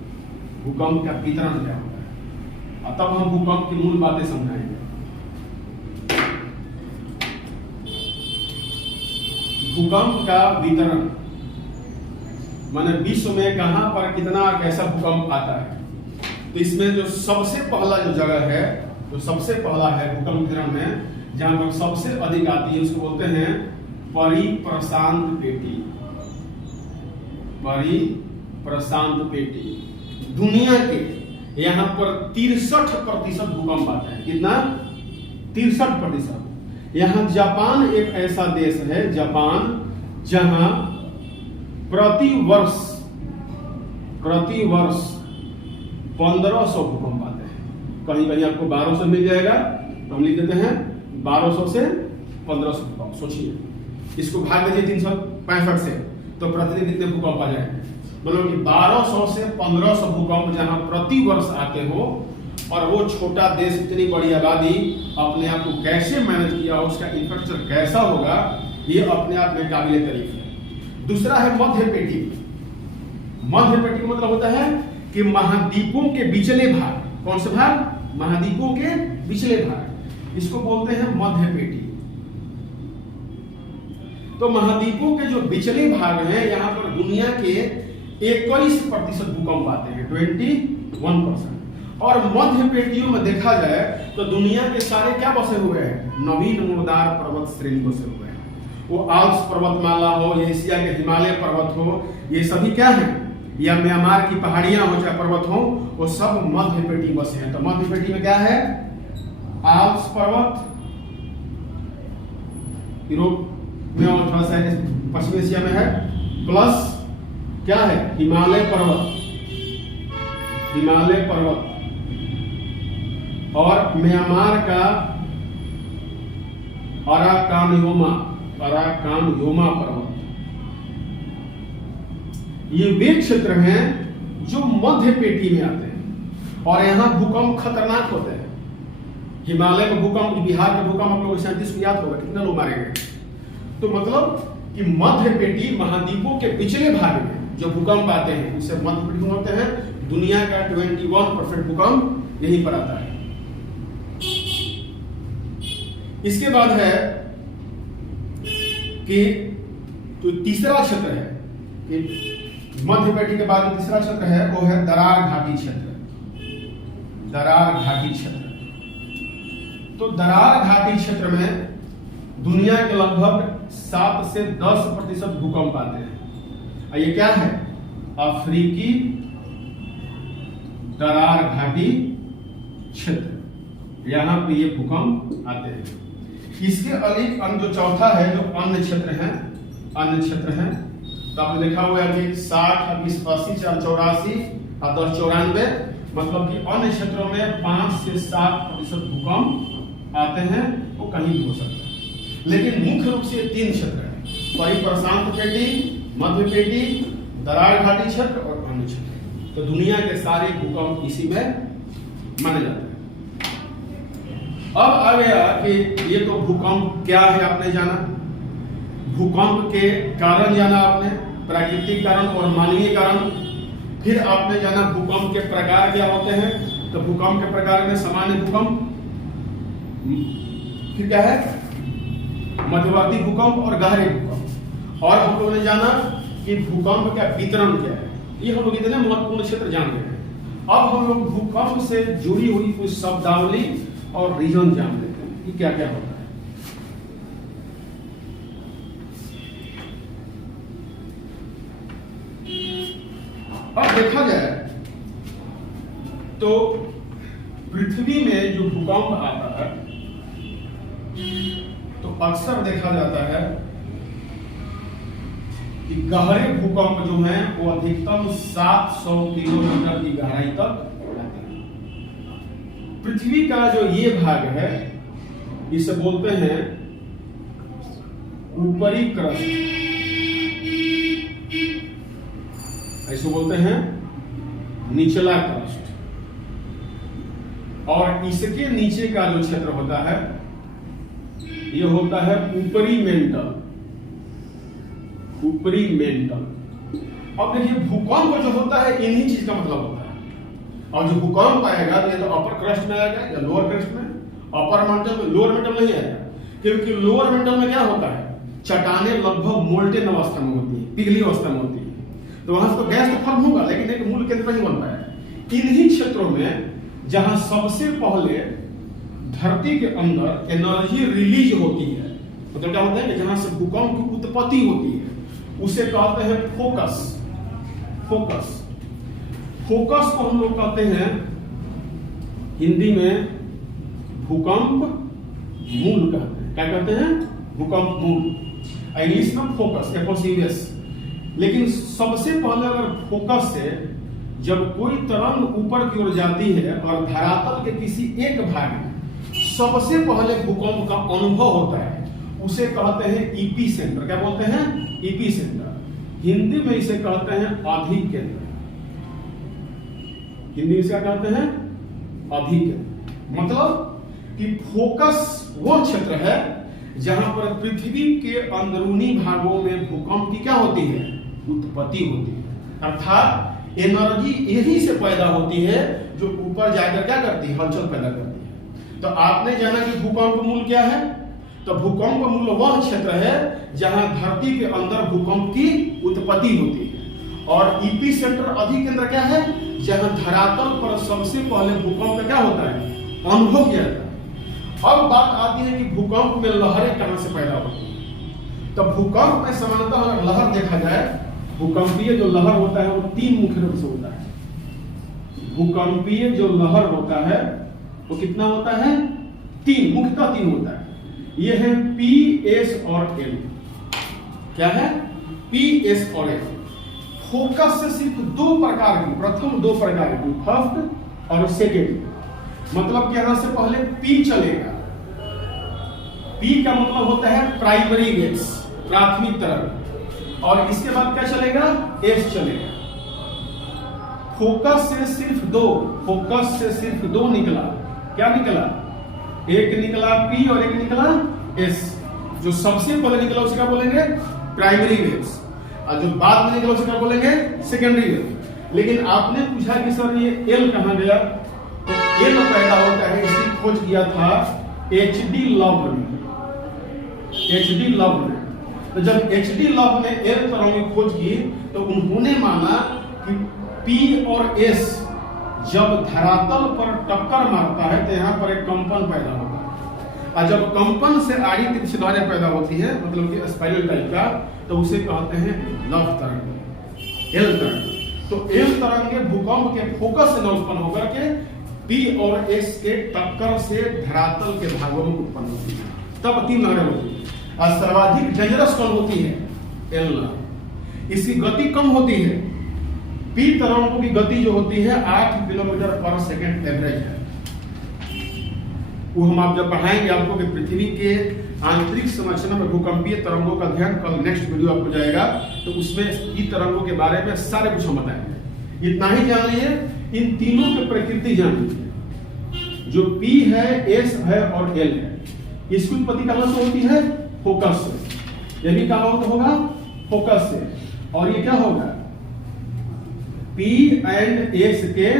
भूकंप का वितरण क्या होता है, और तब हम भूकंप की मूल बातें समझाएंगे। भूकंप का वितरण माने विश्व में कहां पर कितना कैसा भूकंप आता है। तो इसमें जो सबसे पहला जो जगह है, जो सबसे पहला है भूकंप वितरण में जहां पर सबसे अधिक आती है उसको बोलते हैं परिप्रशांत पेटी। परिप्रशांत पेटी दुनिया के यहाँ पर 63% भूकंप आते हैं। कितना, 63%। यहाँ जापान एक ऐसा देश है, जापान, जहां प्रति वर्ष 1500 भूकंप आते हैं। कहीं कहीं आपको 1200 मिल जाएगा, तो हम लिख देते हैं 1200 से 1500 भूकंप। सोचिए इसको भाग दीजिए 365 से तो प्रतिदिन कितने भूकंप आ जाएंगे। मतलब कि 1200 से 1500 भूकंप जहां प्रति वर्ष आते हो, और वो छोटा देश इतनी बड़ी आबादी अपने आप को कैसे मैनेज किया हो, उसका इंफ्रास्ट्रक्चर कैसा होगा, ये अपने आप में काबिले तारीफ है। दूसरा है मध्य पेटी। मध्य पेटी का मतलब होता है कि महाद्वीपों के बिचले भाग। कौन से भाग, महाद्वीपों के बिचले भाग, इसको बोलते हैं मध्य पेटी। तो महाद्वीपों के जो बिचले भाग हैं यहाँ पर दुनिया के 21% भूकंप आते हैं, 21%। और मध्य पेटियों में देखा जाए तो दुनिया के सारे क्या बसे हुए हैं, नवीन मूलधार पर्वत श्रेणी बसे हुए हैं। वो आल्प्स पर्वतमाला हो, एशिया के हिमालय पर्वत हो, ये सभी क्या है, या म्यांमार की पहाड़ियां हो चाहे पर्वत हो, वो सब मध्य पेटी बसे हैं। तो मध्य पेटी में क्या है, आल्प्स पर्वत यूरोप में और थोड़ा सा पश्चिम एशिया में है, प्लस क्या है, हिमालय पर्वत, हिमालय पर्वत, और म्यांमार का अराकानयोमा पर्वत। ये वे क्षेत्र हैं जो मध्य पेटी में आते हैं और यहाँ भूकंप खतरनाक होते हैं। हिमालय का भूकंप, बिहार का भूकंप आप लोग 37 को याद होगा, कितने लोग मारे गए। तो मतलब कि मध्य पेटी महाद्वीपों के पिछले भाग में जो भूकंप आते हैं उसे मध्य पेटी होते हैं। दुनिया का 21% भूकंप यहीं पर आता है। इसके बाद है कि जो तीसरा क्षेत्र है, कि मध्य पेटी के बाद जो तीसरा क्षेत्र है वो है दरार घाटी क्षेत्र। दरार घाटी क्षेत्र, तो दरार घाटी क्षेत्र में दुनिया के लगभग 7 से 10% भूकंप आते हैं। और ये क्या है, अफ्रीकी दरार घाटी क्षेत्र, यहां पे ये भूकंप आते हैं। इसके अलिक जो चौथा है जो अन्य क्षेत्र है, अन्य क्षेत्र है, तो आपने देखा हुआ है कि 60, 20, 80, 84 और 10, 94, मतलब कि अन्य क्षेत्रों में 5 से 7% भूकंप आते हैं, वो कहीं भी हो सकता है। लेकिन मुख्य रूप से 3 क्षेत्र है, परिप्रशांत पेटी, मध्य पेटी, दरार घाटी क्षेत्र और अन्य क्षेत्र। तो दुनिया के सारे भूकंप इसी में माने जाते हैं। अब आ गया कि ये तो भूकंप क्या है आपने जाना, भूकंप के कारण जाना आपने, प्राकृतिक कारण और मानवीय कारण। फिर आपने जाना भूकंप के प्रकार क्या होते हैं। तो भूकंप के प्रकार में सामान्य भूकंप, फिर क्या है, मध्यवर्ती भूकंप और गहरे भूकंप। और हम लोगों ने जाना कि भूकंप का वितरण क्या है। ये हम लोग इतने महत्वपूर्ण क्षेत्र जान गए हैं। अब हम लोग भूकंप से जुड़ी हुई कुछ शब्दावली और रीजन जान लेते हैं कि क्या क्या होता है। अब देखा जाए तो पृथ्वी में जो भूकंप आता है तो अक्सर देखा जाता है कि गहरे भूकंप जो हैं वो अधिकतम 700 किलोमीटर की गहराई तक रहते हैं। पृथ्वी का जो ये भाग है इसे बोलते हैं ऊपरी क्रस्ट, ऐसे बोलते हैं निचला क्रस्ट, और इसके नीचे का जो क्षेत्र होता है ये होता है ऊपरी मेंटल। ऊपरी मेंटल। अब देखिए भूकंप जो होता है इन्हीं चीज का मतलब होता है। और जो भूकंप आएगा तो ये तो अपर क्रस्ट में आएगा या लोअर क्रस्ट में, अपर मेंटल में, लोअर मेंटल नहीं आएगा, क्योंकि लोअर मेंटल में क्या होता है, चट्टानें लगभग मोल्टेन अवस्था में होती है, पिघली अवस्था में होती है, तो वहां से तो गैस तो फॉर्म होगा लेकिन एक मूल केंद्र नहीं बन पाएगा। इन्हीं क्षेत्रों में जहां सबसे पहले धरती के अंदर एनर्जी रिलीज होती है, मतलब क्या होता है कि जहां से भूकंप की उत्पत्ति होती है उसे कहते हैं फोकस। फोकस फोकस को हम लोग कहते हैं हिंदी में भूकंप मूल कहते हैं। क्या कहते हैं? भूकंप मूल। इंग्लिश में फोकस, एपोसिवियस। लेकिन सबसे पहले अगर फोकस से जब कोई तरंग ऊपर की ओर जाती है और धरातल के किसी एक भाग में सबसे पहले भूकंप का अनुभव होता है उसे कहते हैं ईपी सेंटर। क्या बोलते हैं? EP centre. हिंदी में इसे कहते हैं अधिक केंद्र। हिंदी में क्या कहते हैं? अधिक केंद्र। मतलब कि फोकस वो क्षेत्र है जहां पर पृथ्वी के अंदरूनी भागों में भूकंप की क्या होती है? उत्पत्ति होती है। अर्थात एनर्जी यहीं से पैदा होती है जो ऊपर जाकर क्या करती है? हलचल पैदा करती है। तो आपने जाना कि भूकंप मूल क्या है? तो भूकंप मूल वह क्षेत्र है जहां धरती के अंदर भूकंप की उत्पत्ति होती है। और ईपी सेंटर अधिक केंद्र क्या है? जहां धरातल पर सबसे पहले भूकंप का क्या होता है? अनुभव किया जाता है। अब बात आती है कि भूकंप में लहरें कहां से पैदा होती है। तो भूकंप में सामान्यतः अगर लहर देखा जाए, भूकंपीय जो लहर होता है वो तीन मुख्य रूप से होता है। भूकंपीय जो लहर होता है वो कितना होता है? तीन, मुख्यतः तीन होता है। ये है पी, एस और एल। क्या है? पी, एस और एल। फोकस से सिर्फ दो प्रकार की, प्रथम दो प्रकार की, फर्स्ट और सेकेंड। मतलब कि यहां से पहले पी चलेगा। पी का मतलब होता है प्राइमरी वेव्स, प्राथमिक तरंग, और इसके बाद क्या चलेगा? एस चलेगा। फोकस से सिर्फ दो निकला। क्या निकला? एक निकला पी और एक निकला एस। जो सबसे पहले निकला उसे क्या बोलेंगे? प्राइमरी वेव्स, और जो बाद में निकला उसे क्या बोलेंगे? Secondary wave. लेकिन आपने पूछा कि सर ये एल कहां गया? तो एल पैदा होता है, इसकी खोज किया था एच.डी. लव ने। एच.डी. लव ने, तो जब एच.डी. लव ने एल तरंग की खोज की तो उन्होंने माना कि पी और एस जब धरातल पर टक्कर मारता है तो यहाँ पर एक कंपन पैदा होता है, और जब कंपन से आड़ी तिरछी लहरें पैदा होती है, मतलब कि स्पाइरल टाइप का, तो उसे कहते हैं लव तरंग, एल तरंग। तो एल तरंगे भूकंप के फोकस से उत्पन्न होकर के पी और एस के टक्कर से धरातल के भागों में उत्पन्न होती है, तब तीन लहरें होती है। और सर्वाधिक डेंजरस कौन होती है? एल लहर। इसकी गति कम होती है। पी तरंगों की गति जो होती है 8 किलोमीटर पर सेकेंड एवरेज है। वो हम आप जब पढ़ाएंगे आपको कि पृथ्वी के आंतरिक संरचना में भूकंपीय तरंगों का अध्ययन, कल नेक्स्ट वीडियो आपको जाएगा, तो उसमें पी तरंगों के बारे में सारे कुछ हम बताएंगे। इतना ही जान लीजिए, इन तीनों की प्रकृति जान लीजिए। जो पी है, एस है और एल है, इसकी उत्पत्ति कहां से होती है? फोकस से। यही कहां होगा? फोकस से। और ये क्या होगा? पी एंड एस के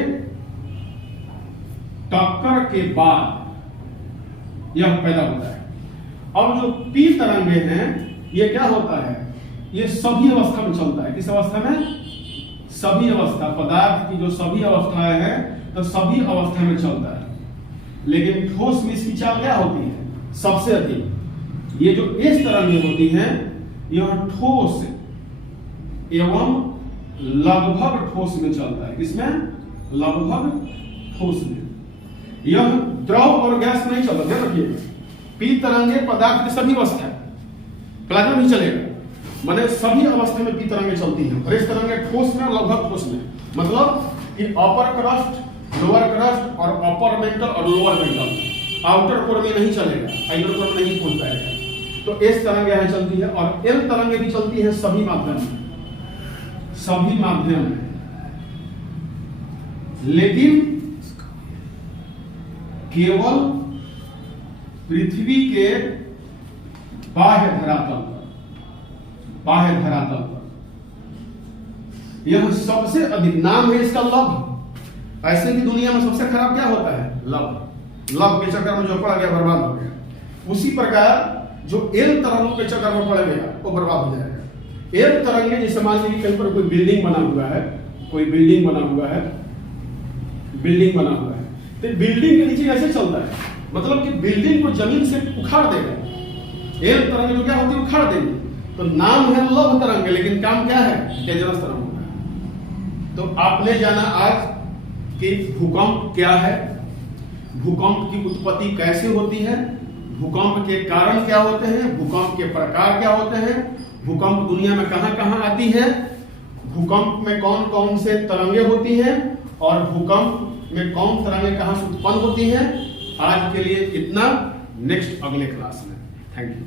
टक्कर के बाद यह पैदा होता है। अब जो पी तरंगे हैं ये क्या होता है? ये सभी अवस्था में चलता है। किस अवस्था में? सभी अवस्था, पदार्थ की जो सभी अवस्थाएं हैं तो सभी अवस्था में चलता है। लेकिन ठोस में इसकी चाल क्या होती है? सबसे अधिक। ये जो इस तरंगें होती हैं यह ठोस एवं लगभग ठोस में चलता है। किसमें? लगभग ठोस में। यह द्रव और गैस में नहीं चलता। ध्यान रखिए, पी तरंगे पदार्थ की सभी अवस्था है, प्लाज्मा नहीं चलेगा। माने सभी अवस्था में पी तरंगे चलती हैं। और इस तरंगे ठोस में और लगभग ठोस में, मतलब कि अपर क्रस्ट, लोअर क्रस्ट और अपर मेंटल और लोअर मेंटल, आउटर कोर में नहीं चलेगा, इनर कोर में नहीं पहुंच पाएगा। तो इस तरंगे यहां चलती है। और एल तरंगे भी चलती है सभी माध्यम में, सभी माध्यम में। लेकिन केवल पृथ्वी के बाह्य धरातल पर, बाह्य धरातल पर यह सबसे अधिक। नाम है इसका लव। ऐसे भी दुनिया में सबसे खराब क्या होता है? लव। लव के चक्कर में जो पड़ गया बर्बाद हो गया। उसी प्रकार जो एल तरंगों के चक्कर में पड़ गया वो बर्बाद हो जाएगा। एल तरंगे जैसे मान लीजिए कहीं पर कोई बिल्डिंग बना हुआ है, कोई बिल्डिंग बना हुआ है, बिल्डिंग बना हुआ है, तो बिल्डिंग के नीचे ऐसे चलता है, मतलब कि बिल्डिंग को जमीन से उखाड़ देगा। एल तरंग जो क्या होती है? उखाड़ देगी। तो नाम है लव तरंग, लेकिन काम क्या है? डेंजरस तरंग होता है। तो आपने जाना आज कि भूकंप क्या है, भूकंप की उत्पत्ति कैसे होती है, भूकंप के कारण क्या होते हैं, भूकंप के प्रकार क्या होते हैं, भूकंप दुनिया में कहां कहां आती है, भूकंप में कौन कौन से तरंगे होती हैं और भूकंप में कौन तरंगे कहां से उत्पन्न होती हैं। आज के लिए इतना, नेक्स्ट अगले क्लास में। Thank you.